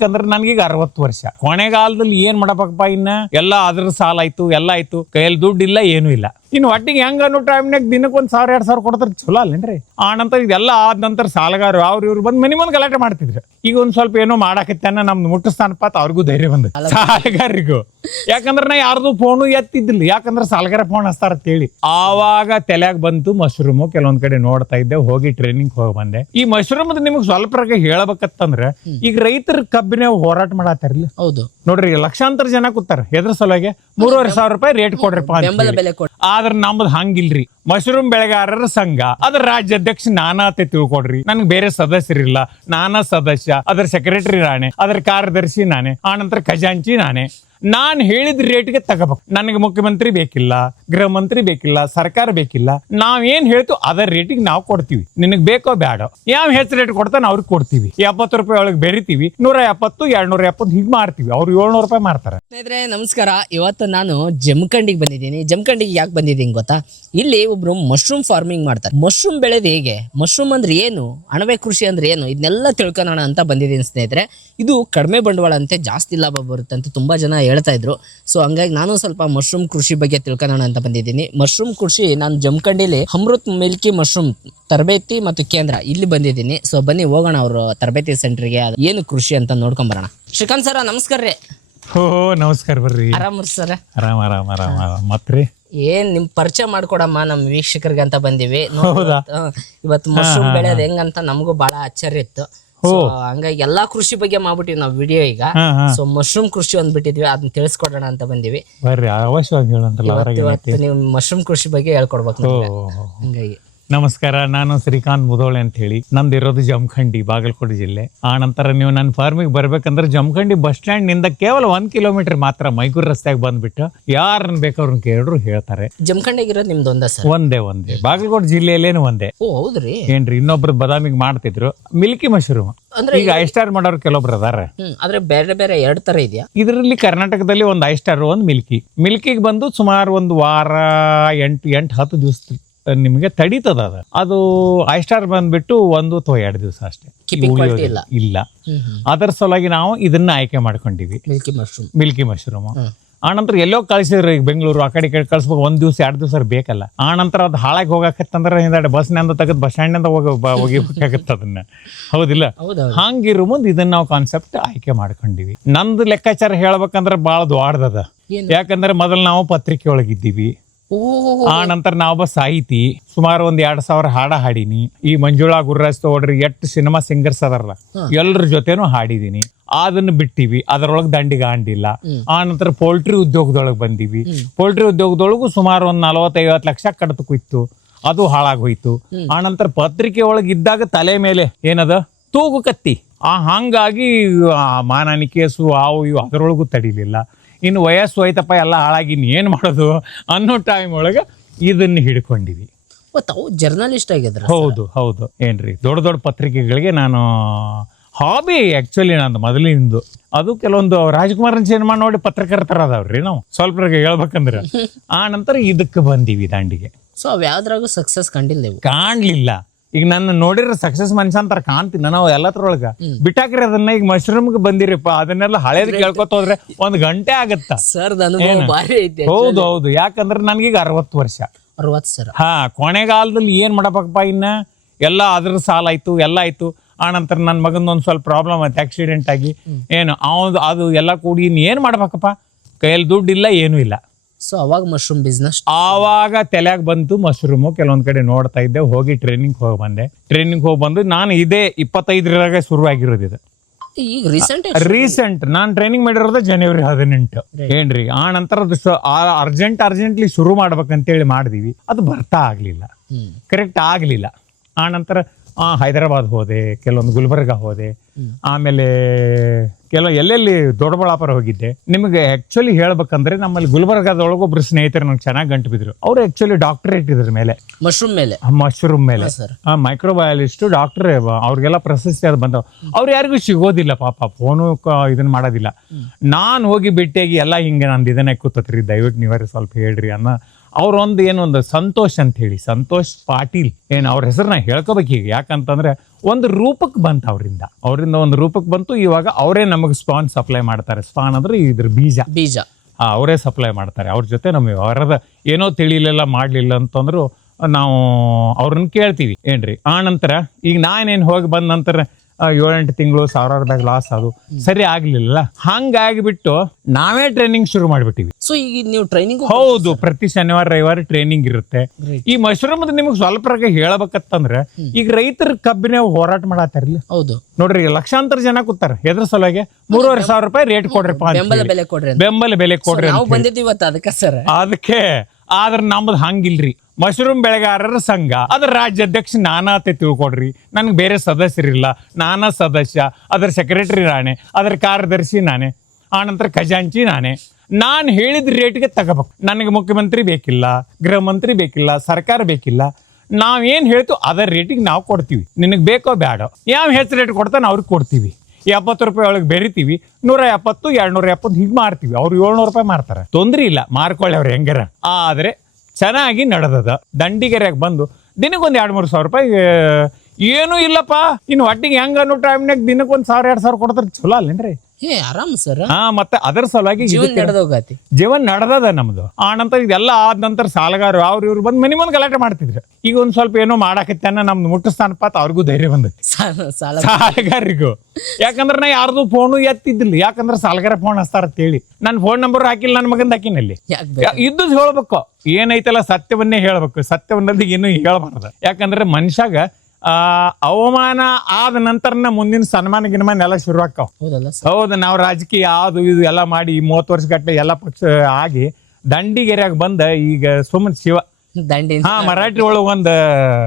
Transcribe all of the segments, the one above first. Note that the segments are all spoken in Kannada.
ಯಾಕಂದ್ರೆ ನನಗೀಗ ಅರವತ್ತು ವರ್ಷ. ಕೊನೆಗಾಲದಲ್ಲಿ ಏನ್ ಮಾಡಬೇಕಪ್ಪ ಇನ್ನ? ಎಲ್ಲ ಅದ್ರ ಸಾಲ ಆಯ್ತು, ಎಲ್ಲ ಆಯ್ತು. ಕೈಯಲ್ಲಿ ದುಡ್ಡು ಇಲ್ಲ, ಏನೂ ಇಲ್ಲ. ಇನ್ನು ಒಟ್ಟಿಗೆ ಹೆಂಗ ಅನ್ನೋ ಟೈಮ್ನಾಗ ದಿನಕ್ಕೆ ಒಂದ್ ಸಾವಿರ, ಎರಡ್ ಸಾವಿರ ಕೊಡ್ತಾರೆ, ಚಲೋ ಅಲ್ಲೇನ್ರಿ? ಆ ನಂತರ ಇದೆಲ್ಲ ಆದ ನಂತರ ಸಾಲಗಾರರು, ಅವ್ರು ಇವ್ರು ಬಂದು ಮಿನಿಮಮ್ ಗಲಾಟೆ ಮಾಡ್ತಿದ್ರು. ಈಗ ಒಂದ್ ಸ್ವಲ್ಪ ಏನೋ ಮಾಡಾಕತ್ತಾನ ನಮ್ದು ಮುಟ್ಟಿಸ್ತಾನಪ್ಪ ಅವ್ರಿಗೂ ಧೈರ್ಯ ಬಂದ ಸಾಲಗಾರರಿಗೂ. ಯಾಕಂದ್ರೆ ನಾ ಯಾರ್ದು ಫೋನು ಎತ್ತಿದ್ದಿಲ್ಲ. ಯಾಕಂದ್ರೆ ಸಾಲಗಾರ ಫೋನ್ ಹಚ್ತಾರ ಅಂತೇಳಿ ಆವಾಗ ತಲೆಯಾಗ ಬಂತು ಮಶ್ರೂಮು. ಕೆಲವೊಂದ್ ಕಡೆ ನೋಡ್ತಾ ಇದ್ದೆ. ಹೋಗಿ ಟ್ರೈನಿಂಗ್ ಹೋಗಿ ಬಂದೆ. ಈ ಮಶ್ರೂಮ್ ನಿಮ್ಗೆ ಸ್ವಲ್ಪ ಹೇಳ್ಬೇಕತ್ತಂದ್ರ ಈಗ ರೈತರ ಕಬ್ಬಿನ ಹೋರಾಟ ಮಾಡತ್ತಾರಲ್ಲ ಹೌದು. ನೋಡ್ರಿ ಲಕ್ಷಾಂತರ ಜನ ಕೂತಾರ. ಎದ್ರ ಸಲುವಾಗಿ ಮೂರುವರೆ ಸಾವಿರ ರೂಪಾಯಿ ರೇಟ್ ಕೊಡ್ರಿಪ್ಪ ಅಂತ ಬೆಂಬಲ ಬೆಲೆ ಕೊಡ್ ಆದ್ರ ನಮ್ದು ಹಂಗಿಲ್ರಿ. ಮಶ್ರೂಮ್ ಬೆಳೆಗಾರರ ಸಂಘ ಅದ್ರ ರಾಜ್ಯಾಧ್ಯಕ್ಷ ನಾನಾತೆ ತಿಳ್ಕೊಡ್ರಿ ನನ್ಗೆ ಬೇರೆ ಸದಸ್ಯರಿಲ್ಲ. ನಾನಾ ಸದಸ್ಯ ಅದ್ರ ಸೆಕ್ರೆಟರಿ ನಾನೇ ಅದ್ರ ಕಾರ್ಯದರ್ಶಿ ನಾನೇ ಆನಂತರ ಖಜಾಂಚಿ ನಾನೇ. ನಾನ್ ಹೇಳಿದ ರೇಟ್ಗೆ ತಗೋಬೇಕು. ನನಗೆ ಮುಖ್ಯಮಂತ್ರಿ ಬೇಕಿಲ್ಲ, ಗೃಹ ಮಂತ್ರಿ ಬೇಕಿಲ್ಲ, ಸರ್ಕಾರ ಬೇಕಿಲ್ಲ, ನಾವ್ ಏನ್ ಹೇಳ್ತೀವಿ ಅದರ ರೇಟಿಗೆ ನಾವು ಕೊಡ್ತೀವಿ. ನಿನಗ್ ಬೇಕೋ ಬೇಡ. ಯಾವ ಹೆಚ್ಚು ರೇಟ್ ಕೊಡ್ತಾನೆ ಅವ್ರಿಗೆ ಕೊಡ್ತೀವಿ. ಎಪ್ಪತ್ತು ರೂಪಾಯಿ ಒಳಗೆ ಬೆರಿತೀವಿ, ನೂರ ಎಪ್ಪತ್ತು ಎರಡ್ ನೂರ ಎಪ್ಪತ್ತು ಹಿಂಗ್ ಮಾಡ್ತೀವಿ ಅವ್ರು ಏಳ್ನೂರು ರೂಪಾಯಿ ಮಾಡ್ತಾರೆ ಸ್ನೇಹಿತರೆ, ನಮಸ್ಕಾರ. ಇವತ್ತು ನಾನು ಜಮಖಂಡಿಗೆ ಬಂದಿದ್ದೀನಿ. ಜಮಖಂಡಿಗೆ ಯಾಕೆ ಬಂದಿದ್ದೀನಿ ಗೊತ್ತಾ? ಇಲ್ಲಿ ಒಬ್ರು ಮಶ್ರೂಮ್ ಫಾರ್ಮಿಂಗ್ ಮಾಡ್ತಾರೆ. ಮಶ್ರೂಮ್ ಬೆಳೆದು ಹೇಗೆ? ಮಶ್ರೂಮ್ ಅಂದ್ರೆ ಏನು? ಅಣಬೆ ಕೃಷಿ ಅಂದ್ರೆ ಏನು? ಇದನ್ನೆಲ್ಲ ತಿಳ್ಕೊಳ್ಳೋಣ ಅಂತ ಬಂದಿದ್ದೀನಿ ಸ್ನೇಹಿತರೆ. ಇದು ಕಡಿಮೆ ಬಂಡವಾಳ ಅಂತೆ ಜಾಸ್ತಿ ಲಾಭ ಬರುತ್ತೆ ಅಂತ ತುಂಬಾ ಜನ ಹೇಳ್ತಾ ಇದ್ರು. ಸೊ ಹಂಗಾಗಿ ನಾನು ಸ್ವಲ್ಪ ಮಶ್ರೂಮ್ ಕೃಷಿ ಬಗ್ಗೆ ತಿಳ್ಕೊಳ್ಳೋಣ ಅಂತ ಬಂದಿದ್ದೀನಿ. ಮಶ್ರೂಮ್ ಕೃಷಿ ನಾನು ಜಮಖಂಡಿಲಿ ಅಮೃತ್ ಮಿಲ್ಕಿ ಮಶ್ರೂಮ್ ತರಬೇತಿ ಮತ್ತು ಕೇಂದ್ರ ಇಲ್ಲಿ ಬಂದಿದ್ದೀನಿ. ಸೊ ಬನ್ನಿ ಹೋಗೋಣ ಅವರು ತರಬೇತಿ ಸೆಂಟರ್ಗೆ ಏನು ಕೃಷಿ ಅಂತ ನೋಡ್ಕೊಂಡ್ ಬರೋಣ. ಶ್ರೀಕಾಂತ್ ಸರ ನಮಸ್ಕಾರ ರೀ. ಹೋ ನಮಸ್ಕಾರ ಬರ್ರಿ. ಆರಾಮ್ರಿ ಸರ್. ಆರಾಮ್ ಆರಾಮ್ ಆರಾಮ್ ಆರಾಮ್. ಮತ್ರಿ ಏನ್ ನಿಮ್ ಪರಿಚಯ ಮಾಡ್ಕೊಡಮ್ಮ ನಮ್ ವೀಕ್ಷಕರಿಗೆ ಅಂತ ಬಂದಿವಿ ಇವತ್ತು ಮಶ್ರೂಮ್ ಬೆಳೆಯೋದು ಹೆಂಗಂತ ನಮಗೂ ಬಹಳ ಆಶ್ಚರ್ಯ ಇತ್ತು. So, ಹಂಗಾಗಿ ಎಲ್ಲಾ ಕೃಷಿ ಬಗ್ಗೆ ಮಾಡ್ಬಿಟ್ಟಿವಿ ನಾವು ವಿಡಿಯೋ ಈಗ. ಸೊ ಮಶ್ರೂಮ್ ಕೃಷಿ ಅಂದ್ಬಿಟ್ಟಿದ್ವಿ ಅದನ್ನ ತಿಳಿಸ್ಕೊಡೋಣ ಅಂತ ಬಂದಿವಿ. ಬರ್ರಿ ಅವಶ್ಯವಾಗಿ ಹೇಳಂತಲ್ಲ ಇವತ್ತು ನೀವು ಮಶ್ರೂಮ್ ಕೃಷಿ ಬಗ್ಗೆ ಹೇಳ್ಕೊಡ್ಬೇಕು ನಮ್ಗೆ. ಹಂಗಾಗಿ. ನಮಸ್ಕಾರ ನಾನು ಶ್ರೀಕಾಂತ್ ಮುದೋಳೆ ಅಂತ ಹೇಳಿ ನಂದು ಇರೋದು ಜಮಖಂಡಿ ಬಾಗಲಕೋಟೆ ಜಿಲ್ಲೆ. ಆ ನಂತರ ನೀವು ನನ್ನ ಫಾರ್ಮಿಗೆ ಬರ್ಬೇಕಂದ್ರೆ ಜಮಖಂಡಿ ಬಸ್ ಸ್ಟ್ಯಾಂಡ್ನಿಂದ ಕೇವಲ ಒಂದ್ ಕಿಲೋಮೀಟರ್ ಮಾತ್ರ ಮೈಗೂರು ರಸ್ತೆಗೆ ಬಂದ್ಬಿಟ್ಟು ಯಾರನ್ನ ಬೇಕಾದ್ರು ಕೇಳಿದ್ರು ಹೇಳ್ತಾರೆ. ಜಮಖಂಡಿಗಿರೋದು ನಿಮ್ದು ಒಂದ ಸರ್ ಒಂದೇ ಒಂದೇ. ಬಾಗಲಕೋಟೆ ಜಿಲ್ಲೆಯಲ್ಲೇನು ಒಂದೇ. ಓ ಹೌದ್ರಿ? ಏನ್ರಿ ಇನ್ನೊಬ್ರು ಬದಾಮಿಗೆ ಮಾಡ್ತಿದ್ರು. ಮಿಲ್ಕಿ ಮಶ್ರೂಮ್ ಅಂದ್ರೆ ಈಗ ಐ ಸ್ಟಾರ್ ಮಾಡೋರು ಕೆಲವೊಬ್ರು ಅದಾರ. ಹ್ಮ್ ಆದ್ರೆ ಬೇರೆ ಬೇರೆ ಎರಡ್ ತರ ಇದೆಯಾ? ಇದರಲ್ಲಿ ಕರ್ನಾಟಕದಲ್ಲಿ ಒಂದು ಐ ಸ್ಟಾರ್ ಒಂದು ಮಿಲ್ಕಿ ಮಿಲ್ಕಿಗೆ ಬಂದು ಸುಮಾರು ಒಂದು ವಾರ ಎಂಟು ಎಂಟು ಹತ್ತು ದಿವಸ ನಿಮಗೆ ತಡೀತದ ಅದು. ಅದು ಐ ಸ್ಟಾರ್ ಬಂದ್ಬಿಟ್ಟು ಒಂದು ಅಥವಾ ಎರಡು ದಿವಸ ಅಷ್ಟೇ. Keeping quality ಉಳಿಯೋದು ಇಲ್ಲ. ಅದರ ಸಲುವಾಗಿ ನಾವು ಇದನ್ನ ಆಯ್ಕೆ ಮಾಡ್ಕೊಂಡಿವಿ ಮಿಲ್ಕಿ ಮಶ್ರೂಮ್ ಮಿಲ್ಕಿ ಮಶ್ರೂಮ್. ಆನಂತರ ಎಲ್ಲೋ ಕಳಿಸಿದ್ರು ಈಗ ಬೆಂಗಳೂರು ಆ ಕಡೆ ಈ ಕಡೆ ಕಳಿಸ್ಬೇಕು ಒಂದ್ ದಿವಸ ಎರಡು ದಿವಸ ಬೇಕಲ್ಲ. ಆನಂತರ ಅದು ಹಾಳಾಗಿ ಹೋಗಕತ್ತಂದ್ರೆ ಹಿಂದಾಡೆ ಬಸ್ನಿಂದ ತೆಗೆದು ಬಸ್ ಸ್ಟ್ಯಾಂಡಿಂದ ಹೋಗಿ ಬ- ಒಗಿಬೇಕಾಗತ್ತೆ ಅದನ್ನ. ಹೌದಿಲ್ಲ? ಹೌದೌದು. ಹಂಗಿರೋ ಮುಂದೆ ಇದನ್ನ ನಾವು ಕಾನ್ಸೆಪ್ಟ್ ಆಯ್ಕೆ ಮಾಡ್ಕೊಂಡಿವಿ ನಂದು ಲೆಕ್ಕಾಚಾರ ಹೇಳ್ಬೇಕಂದ್ರೆ ಭಾಳ ದ್ವಾಡ್ದದ ಏನು? ಯಾಕಂದ್ರೆ ಮೊದಲು ನಾವು ಪತ್ರಿಕೆ ಒಳಗಿದ್ದೀವಿ ಆ ನಂತರ ನಾವೊಬ್ಬ ಸಾಹಿತಿ ಸುಮಾರು ಒಂದ್ ಎರಡ್ ಸಾವಿರ ಹಾಡ ಹಾಡಿನಿ. ಈ ಮಂಜುಳಾ ಗುರುರಾಜ್ ತೋಡ್ರಿ ಎಷ್ಟು ಸಿನಿಮಾ ಸಿಂಗರ್ಸ್ ಅದಾರಲ್ಲ ಎಲ್ಲರ ಜೊತೆನೂ ಹಾಡಿದೀನಿ. ಅದನ್ನ ಬಿಟ್ಟಿವಿ ಅದರೊಳಗೆ ದಂಡಿಗಾಂಡಿಲ್ಲ ಆ ನಂತರ ಪೋಲ್ಟ್ರಿ ಉದ್ಯೋಗದೊಳಗೆ ಬಂದಿವಿ. ಪೋಲ್ಟ್ರಿ ಉದ್ಯೋಗದೊಳಗು ಸುಮಾರು ಒಂದ್ ನಲವತ್ತೈವತ್ತು ಲಕ್ಷ ಕಡತ ಕುಯ್ತು ಅದು ಹಾಳಾಗೋಯ್ತು. ಆ ನಂತರ ಪತ್ರಿಕೆ ಒಳಗೆ ಇದ್ದಾಗ ತಲೆ ಮೇಲೆ ಏನದ? ತೂಗು ಕತ್ತಿ. ಆ ಹಂಗಾಗಿ ಆ ಮಾನನಿ ಕೇಸು ಅವು ಇವು ಅದರೊಳಗೂ ತಡಿಲಿಲ್ಲ. ಇನ್ನು ವಯಸ್ಸು ಹೋಯ್ತಪ್ಪ ಎಲ್ಲ ಹಾಳಾಗಿ ಇನ್ನು ಏನು ಮಾಡೋದು ಅನ್ನೋ ಟೈಮ್ ಒಳಗೆ ಇದನ್ನು ಹಿಡ್ಕೊಂಡಿವಿ ಮತ್ತು ತಾವು ಜರ್ನಲಿಸ್ಟ್ ಆಗಿದ್ರೆ ಹೌದು ಹೌದು. ಏನ್ರಿ ದೊಡ್ಡ ದೊಡ್ಡ ಪತ್ರಿಕೆಗಳಿಗೆ ನಾನು ಹಾಬಿ ಆ್ಯಕ್ಚುಲಿ ನಾನು ಮೊದಲಿಂದು. ಅದು ಕೆಲವೊಂದು ರಾಜ್ಕುಮಾರನ್ ಸಿನಿಮಾ ನೋಡಿ ಪತ್ರಕರ್ತರ ಅದಾವ್ರಿ ನಾವು. ಸ್ವಲ್ಪ ಹೇಳ್ಬೇಕಂದ್ರೆ. ಆ ನಂತರ ಇದಕ್ಕೆ ಬಂದೀವಿ ದಾಂಡಿಗೆ. ಸೊ ಅವು ಯಾವ್ದ್ರಾಗೂ ಸಕ್ಸಸ್ ಕಂಡಿಲ್ಲ ಕಾಣ್ಲಿಲ್ಲ. ಈಗ ನನ್ನ ನೋಡಿರ ಸಕ್ಸಸ್ ಮನುಷ್ಯ ಅಂತಾರ ಕಾಣ್ತೀನಿ ನಾವು ಎಲ್ಲತ್ರೊಳಗ ಬಿಟ್ಟಾಕ್ರಿ ಅದನ್ನ ಈಗ ಮಶ್ರೂಮ್ಗೆ ಬಂದಿರಿಪ್ಪ ಅದನ್ನೆಲ್ಲ ಹಳೇದ್ ಕೇಳ್ಕೊತ ಹೋದ್ರೆ ಒಂದ್ ಗಂಟೆ ಆಗತ್ತ? ಸರ್ ಹೌದು ಹೌದು ಯಾಕಂದ್ರೆ ನನ್ಗೀಗ ಅರವತ್ತು ವರ್ಷ. ಅರವತ್ತು ಸರ್ ಹಾ ಕೊನೆಗಾಲದಲ್ಲಿ ಏನ್ ಮಾಡಬೇಕಪ್ಪ ಇನ್ನ? ಎಲ್ಲ ಅದ್ರ ಸಾಲ ಆಯ್ತು ಎಲ್ಲ ಆಯ್ತು. ಆ ನಂತರ ನನ್ನ ಮಗಂದು ಒಂದ್ ಸ್ವಲ್ಪ ಪ್ರಾಬ್ಲಮ್ ಆಯ್ತು ಆಕ್ಸಿಡೆಂಟ್ ಆಗಿ. ಏನು ಅವನು ಅದು ಎಲ್ಲ ಕೂಡಿ ಇನ್ ಏನ್ ಮಾಡ್ಬೇಕಪ್ಪ? ಕೈಯಲ್ಲಿ ದುಡ್ಡು ಇಲ್ಲ ಏನೂ ಇಲ್ಲ. ಸೊ ಅವಾಗ ಮಶ್ರೂಮ್ ಬಿಸ್ನೆಸ್ ಆವಾಗ ತಲೆಯಾಗ ಬಂತು ಮಶ್ರೂಮು ಕೆಲವೊಂದ್ ಕಡೆ ನೋಡ್ತಾ ಇದ್ದೆ ಹೋಗಿ ಟ್ರೈನಿಂಗ್ ಹೋಗಿ ಬಂದೆ. ಟ್ರೈನಿಂಗ್ ಹೋಗಿ ಬಂದು ನಾನು ಇದೇ ಇಪ್ಪತ್ತೈದರಾಗ ಶುರು ಆಗಿರೋದು ಇದು. ಈಗ ರೀಸೆಂಟ್ ರೀಸೆಂಟ್ ನಾನು ಟ್ರೈನಿಂಗ್ ಮಾಡಿರೋದು ಜನವರಿ ಹದಿನೆಂಟು. ಏನ್ರಿ? ಆ ನಂತರ ಅರ್ಜೆಂಟ್ ಅರ್ಜೆಂಟ್ಲಿ ಶುರು ಮಾಡ್ಬೇಕಂತೇಳಿ ಮಾಡಿದೀವಿ. ಅದು ಬರ್ತಾ ಆಗ್ಲಿಲ್ಲ. ಕರೆಕ್ಟ್ ಆಗ್ಲಿಲ್ಲ. ಆ ನಂತರ ಹೈದರಾಬಾದ್ ಹೋದೆ ಕೆಲವೊಂದು ಗುಲ್ಬರ್ಗ ಹೋದೆ ಆಮೇಲೆ ಕೆಲವು ಎಲ್ಲೆಲ್ಲಿ ದೊಡ್ಡಬಳ್ಳಾಪುರ ಹೋಗಿದ್ದೆ ನಿಮಗೆ ಆಕ್ಚುಲಿ ಹೇಳ್ಬೇಕಂದ್ರೆ ನಮ್ಮಲ್ಲಿ ಗುಲ್ಬರ್ಗದೊಳಗೆ ಒಬ್ರು ಸ್ನೇಹಿತರು ನಂಗೆ ಚೆನ್ನಾಗಿ ಗಂಟು ಬಿದ್ರು ಅವ್ರು ಆಕ್ಚುಲಿ ಡಾಕ್ಟರೇಟ್ ಇದ್ರ ಮೇಲೆ. ಮಶ್ರೂಮ್ ಮೇಲೆ? ಮಶ್ರೂಮ್ ಮೇಲೆ. ಸರ್. ಮೈಕ್ರೋಬಯಾಲಿಸ್ಟ್ ಡಾಕ್ಟರ್ ಅವ್ರಿಗೆಲ್ಲ ಪ್ರಶಸ್ತಿ ಅದು ಬಂದವು. ಅವ್ರು ಯಾರಿಗೂ ಸಿಗೋದಿಲ್ಲ ಪಾಪ ಫೋನು ಇದನ್ನ ಮಾಡೋದಿಲ್ಲ. ನಾನು ಹೋಗಿ ಭೇಟಿಯಾಗಿ ಎಲ್ಲ ಹಿಂಗೆ ನಂದು ಇದನ್ನೇ ಕೂತತ್ರಿ ದಯವಿಟ್ಟು ನೀವೇ ಸ್ವಲ್ಪ ಹೇಳ್ರಿ ಅನ್ನೋ. ಅವ್ರೊಂದು ಏನೊಂದು ಸಂತೋಷ್ ಅಂತ ಹೇಳಿ ಸಂತೋಷ್ ಪಾಟೀಲ್ ಏನು ಅವ್ರ ಹೆಸರನ್ನ ಹೇಳ್ಕೋಬೇಕು ಈಗ ಯಾಕಂತಂದ್ರೆ ಒಂದು ರೂಪಕ್ಕೆ ಬಂತು ಅವರಿಂದ. ಅವರಿಂದ ಒಂದು ರೂಪಕ್ಕೆ ಬಂತು. ಇವಾಗ ಅವರೇ ನಮಗೆ ಸ್ಪಾನ್ ಸಪ್ಲೈ ಮಾಡ್ತಾರೆ. ಸ್ಪಾನ್ ಅಂದ್ರೆ ಇದ್ರ ಬೀಜ. ಬೀಜ. ಅವರೇ ಸಪ್ಲೈ ಮಾಡ್ತಾರೆ. ಅವ್ರ ಜೊತೆ ನಮ್ಮ ವ್ಯವಹಾರದ ಏನೋ ತಿಳಿಲಿಲ್ಲ ಮಾಡಲಿಲ್ಲ ಅಂತಂದ್ರು ನಾವು ಅವ್ರನ್ನ ಕೇಳ್ತೀವಿ. ಏನ್ರಿ? ಆ ನಂತರ ಈಗ ನಾನೇನು ಹೋಗಿ ಬಂದ ನಂತರ ಏಳೆಂಟು ತಿಂಗಳು ಸಾವಿರಾರದಾಗ ಲಾಸ್ ಅದು ಸರಿ ಆಗ್ಲಿಲ್ಲ. ಹಂಗಾಗಿಬಿಟ್ಟು ನಾವೇ ಟ್ರೈನಿಂಗ್ ಶುರು ಮಾಡಿಬಿಟ್ಟಿವಿ. ಸೊ ಈಗ ನೀವು ಟ್ರೈನಿಂಗ್ ಹೌದು ಪ್ರತಿ ಶನಿವಾರ ರವಿವಾರ ಟ್ರೈನಿಂಗ್ ಇರುತ್ತೆ. ಈ ಮಶ್ರೂಮ್ ನಿಮ್ಗೆ ಸ್ವಲ್ಪ ಹೇಳ್ಬೇಕತ್ತಂದ್ರೆ ಈಗ ರೈತರ ಕಬ್ಬಿನ ಹೋರಾಟ ಮಾಡತ್ತಾರಲ್ಲ ಹೌದು. ನೋಡ್ರಿ ಲಕ್ಷಾಂತರ ಜನ ಕೂತಾರ ಎದ್ರ ಸಲುವಾಗಿ? ಮೂರುವರೆ ಸಾವಿರ ರೂಪಾಯಿ ರೇಟ್ ಕೊಡ್ರಿಪ್ಪ ಬೆಂಬಲ ಬೆಲೆ ಕೊಡ್ರಿ ಬೆಂಬಲ ಬೆಲೆ ಕೊಡ್ರಿ ನಾವು. ಬಂದಿದ್ದೀವಿ ಅದಕ್ಕೆ ಸರ್. ಅದಕ್ಕೆ ಆದ್ರೆ ನಮ್ದು ಹಂಗಿಲ್ರಿ. ಮಶ್ರೂಮ್ ಬೆಳೆಗಾರರ ಸಂಘ. ಅದರ ರಾಜ್ಯಾಧ್ಯಕ್ಷ ನಾನಾತೆ ತಿಳ್ಕೊಡ್ರಿ ನನಗೆ ಬೇರೆ ಸದಸ್ಯರಿಲ್ಲ. ನಾನಾ ಸದಸ್ಯ, ಅದರ ಸೆಕ್ರೆಟರಿ ನಾನೇ, ಅದರ ಕಾರ್ಯದರ್ಶಿ ನಾನೇ ಆನಂತರ ಖಜಾಂಚಿ ನಾನೇ. ನಾನು ಹೇಳಿದ ರೇಟ್ಗೆ ತಗೋಬೇಕು. ನನಗೆ ಮುಖ್ಯಮಂತ್ರಿ ಬೇಕಿಲ್ಲ, ಗೃಹ ಮಂತ್ರಿ ಬೇಕಿಲ್ಲ, ಸರ್ಕಾರ ಬೇಕಿಲ್ಲ. ನಾವೇನು ಹೇಳ್ತೀವಿ ಅದರ ರೇಟಿಗೆ ನಾವು ಕೊಡ್ತೀವಿ. ನಿನಗೆ ಬೇಕೋ ಬೇಡ ಯಾವ ಹೆಚ್ಚು ರೇಟ್ ಕೊಡ್ತಾನೆ ಅವ್ರಿಗೆ ಕೊಡ್ತೀವಿ. ಎಪ್ಪತ್ತು ರೂಪಾಯಿ ಒಳಗೆ ಬೆರಿತೀವಿ. ನೂರ ಎಪ್ಪತ್ತು ಎರಡು ನೂರ ಎಪ್ಪತ್ತು ಹೀಗೆ ಮಾರ್ತೀವಿ. ಅವ್ರು ಏಳ್ನೂರು ರೂಪಾಯಿ ಮಾರ್ತಾರೆ. ತೊಂದ್ರೆ ಇಲ್ಲ. ಮಾರ್ಕೊಳ್ಳಿ ಅವ್ರು ಹೆಂಗಾರ. ಆದ್ರೆ ಚೆನ್ನಾಗಿ ನಡೆದದ. ದಂಡಿಗೆರೆಗೆ ಬಂದು ದಿನಕ್ಕೊಂದು ಎರಡು ಮೂರು ಸಾವಿರ ರೂಪಾಯಿ ಏನೂ ಇಲ್ಲಪ್ಪ. ಇನ್ನು ಹೊಟ್ಟಿಗೆ ಹೆಂಗೆ ಅನ್ನೋ ಟೈಮ್ನಾಗ ದಿನಕ್ಕೊಂದು ಸಾವಿರ, ಎರಡು ಸಾವಿರ ಕೊಡ್ತಾರೆ. ಚಲೋ ಅಲ್ಲೇನ್ರಿ? ಏ ಆರಾಮ್ ಸರ್ ಹಾ ಮತ್ತೆ ಅದರ ಸಲುವಾಗಿ ಜೀವನ ಇದಕ್ಕೆ- ನಡೆದೋಗತಿ. ಜೀವನ ನಡೆದದ ನಮ್ದು. ಆ ನಂತರ ಇದೆಲ್ಲ ಆದ ನಂತರ ಸಾಲಗಾರರು ಅವ್ರು ಇವ್ರು ಬಂದು ಮನೆ ಮುಂದೆ ಗಲಾಟೆ ಮಾಡ್ತಿದ್ರು. ಈಗ ಒಂದ್ ಸ್ವಲ್ಪ ಏನೋ ಮಾಡಾಕತ್ತಾನ ನಮ್ದು ಮುಟ್ಟಿಸ್ತಾನಪ್ಪ ಅಂತ ಅವ್ರಿಗೂ ಧೈರ್ಯ ಬಂದೈತಿ. ಸಾಲ ಸಾಲ ಸಾಲಗಾರಿಗೂ ಯಾಕಂದ್ರೆ ನಾ ಯಾರ್ದು ಫೋನು ಎತ್ತಿದ್ದಿಲ್ಲ. ಯಾಕಂದ್ರೆ ಸಾಲಗಾರ ಫೋನ್ ಹಚ್ತಾರ ಅಂತೇಳಿ ನನ್ನ ಫೋನ್ ನಂಬರ್ ಹಾಕಿಲ್ಲ ನನ್ನ ಮಗಂದ ಹಾಕಿನಲ್ಲಿ. ಯಾಕೆ ಇದ್ದು ಹೇಳ್ಬೇಕು. ಏನೈತಲ್ಲ ಸತ್ಯವನ್ನೇ ಹೇಳ್ಬೇಕು. ಸತ್ಯವನ್ನದಿ ಏನು ಹೇಳ್ಬಾರ್ದು. ಯಾಕಂದ್ರೆ ಮನುಷ್ಯಾಗ ಅವಮಾನ ಆದ ನಂತರನ ಮುಂದಿನ ಸನ್ಮಾನ ಗಿನ್ಮಾನ ಎಲ್ಲ ಶುರು ಆಕ್ಕಾವ ಹೌದಲ್ಲ ಸರ್? ಹೌದು ನಾವು ರಾಜಕೀಯ ಅದು ಇದು ಎಲ್ಲ ಮಾಡಿ ಮೂವತ್ತು ವರ್ಷ ಗಟ್ಟಲೆ ಎಲ್ಲ ಪಕ್ಷ ಆಗಿ ದಂಡಿಗೆರೆಯಾಗ ಬಂದ ಈಗ ಸುಮ್ಮನೆ ಶಿವ ದಂಡಿ ಹಾ ಮರಾಠಿ ಒಳಗ ಒಂದ್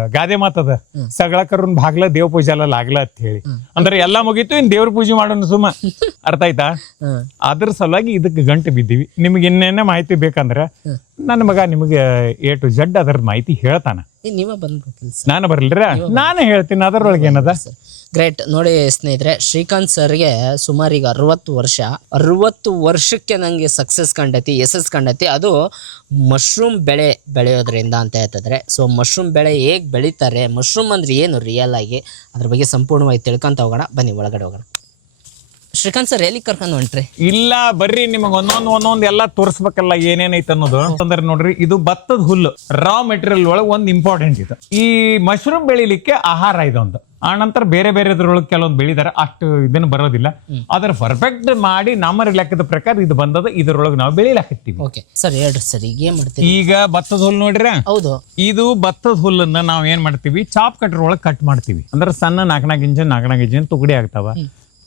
ಗಾದೆ ಮಾತದ ಸಗಳಕರನ್ ಭಾಗ್ಲ ದೇವ್ ಪೂಜೆಲ್ಲ ಆಗ್ಲ ಅಂತ ಹೇಳಿ. ಅಂದ್ರೆ ಎಲ್ಲಾ ಮುಗೀತು ಇನ್ ದೇವ್ರ ಪೂಜೆ ಮಾಡೋಣ ಸುಮ್ಮ. ಅರ್ಥ ಆಯ್ತಾ. ಅದ್ರ ಸಲುವಾಗಿ ಇದಕ್ಕೆ ಗಂಟು ಬಿದ್ದೀವಿ. ನಿಮ್ಗೆ ಇನ್ನೇನೇ ಮಾಹಿತಿ ಬೇಕಂದ್ರೆ ನನ್ನ ಮಗ ನಿಮಗೆ ಎ ಟು ಜಡ್ ಅದರ ಮಾಹಿತಿ ಹೇಳ್ತಾನ. ನಾನು ಬರ್ಲಿರ ನಾನು ಹೇಳ್ತೀನಿ ಅದರೊಳಗೆ ಏನದ? ಗ್ರೇಟ್. ನೋಡಿ ಸ್ನೇಹಿತರೆ, ಶ್ರೀಕಾಂತ್ ಸರ್ಗೆ ಸುಮಾರು ಈಗ ಅರವತ್ತು ವರ್ಷ. ಅರವತ್ತು ವರ್ಷಕ್ಕೆ ನನಗೆ ಸಕ್ಸಸ್ ಕಂಡೈತಿ, ಯಶಸ್ ಕಂಡೈತಿ. ಅದು ಮಶ್ರೂಮ್ ಬೆಳೆ ಬೆಳೆಯೋದ್ರಿಂದ ಅಂತ ಹೇಳ್ತಿದ್ರೆ. ಸೊ ಮಶ್ರೂಮ್ ಬೆಳೆ ಹೇಗೆ ಬೆಳೀತಾರೆ ಮಶ್ರೂಮ್ ಅಂದರೆ ಏನು ರಿಯಲ್ ಆಗಿ, ಅದ್ರ ಬಗ್ಗೆ ಸಂಪೂರ್ಣವಾಗಿ ತಿಳ್ಕೊಂತ ಹೋಗೋಣ. ಬನ್ನಿ, ಒಳಗಡೆ ಹೋಗೋಣ. ಶ್ರೀಕಾಂತ್ ಸರ್ ಎಲ್ಲಿ ಕರ್ಕೊಂಡು ಹೊಂಟ್ರಿ? ಇಲ್ಲ ಬರ್ರಿ ನಿಮಗೆ ಒಂದೊಂದು ಒಂದೊಂದ್ ಎಲ್ಲ ತೋರಿಸ್ಬೇಕಲ್ಲ ಏನೇನೈತೆ ಅನ್ನೋದು. ಅಂದ್ರೆ ನೋಡ್ರಿ ಇದು ಭತ್ತದ ಹುಲ್ಲು ರಾ ಮೆಟೀರಿಯಲ್ ಒಳಗೆ ಒಂದು ಇಂಪಾರ್ಟೆಂಟ್ ಇದು. ಈ ಮಶ್ರೂಮ್ ಬೆಳಿಲಿಕ್ಕೆ ಆಹಾರ ಇದೊಂದು ಆ ನಂತರ ಬೇರೆ ಬೇರೆದ್ರೊಳಗೆ ಕೆಲವೊಂದು ಬೆಳಿದಾರೆ ಅಷ್ಟು ಇದನ್ನು ಬರೋದಿಲ್ಲ. ಅದರ ಪರ್ಫೆಕ್ಟ್ ಮಾಡಿ ನಮ್ಮ ಲೆಕ್ಕದ ಪ್ರಕಾರ ಇದು ಬಂದದ ಇದ್ರೊಳಗೆ ನಾವು ಬೆಳಿಲಾಕತ್ತೀವಿ ಓಕೆ ಸರ್ ಹೇಳ್ರಿ ಸರ್ ಈಗ ಏನ್ ಮಾಡ್ತೀವಿ ಈಗ ಭತ್ತದ ಹುಲ್ಲು ನೋಡ್ರಿ? ಹೌದು. ಇದು ಭತ್ತದ ಹುಲ್ಲನ್ನ ನಾವ್ ಏನ್ ಮಾಡ್ತೀವಿ? ಚಾಪ್ ಕಟ್ರ್ ಒಳಗೆ ಕಟ್ ಮಾಡ್ತೀವಿ. ಅಂದ್ರೆ ಸಣ್ಣ ನಾಲ್ಕನಾಗ ನಾಲ್ಕು ಇಂಚ್ ನಾಲ್ಕು ನಾಲ್ಕು ಇಂಚಿನ ತುಗಡಿ ಆಗ್ತಾವ.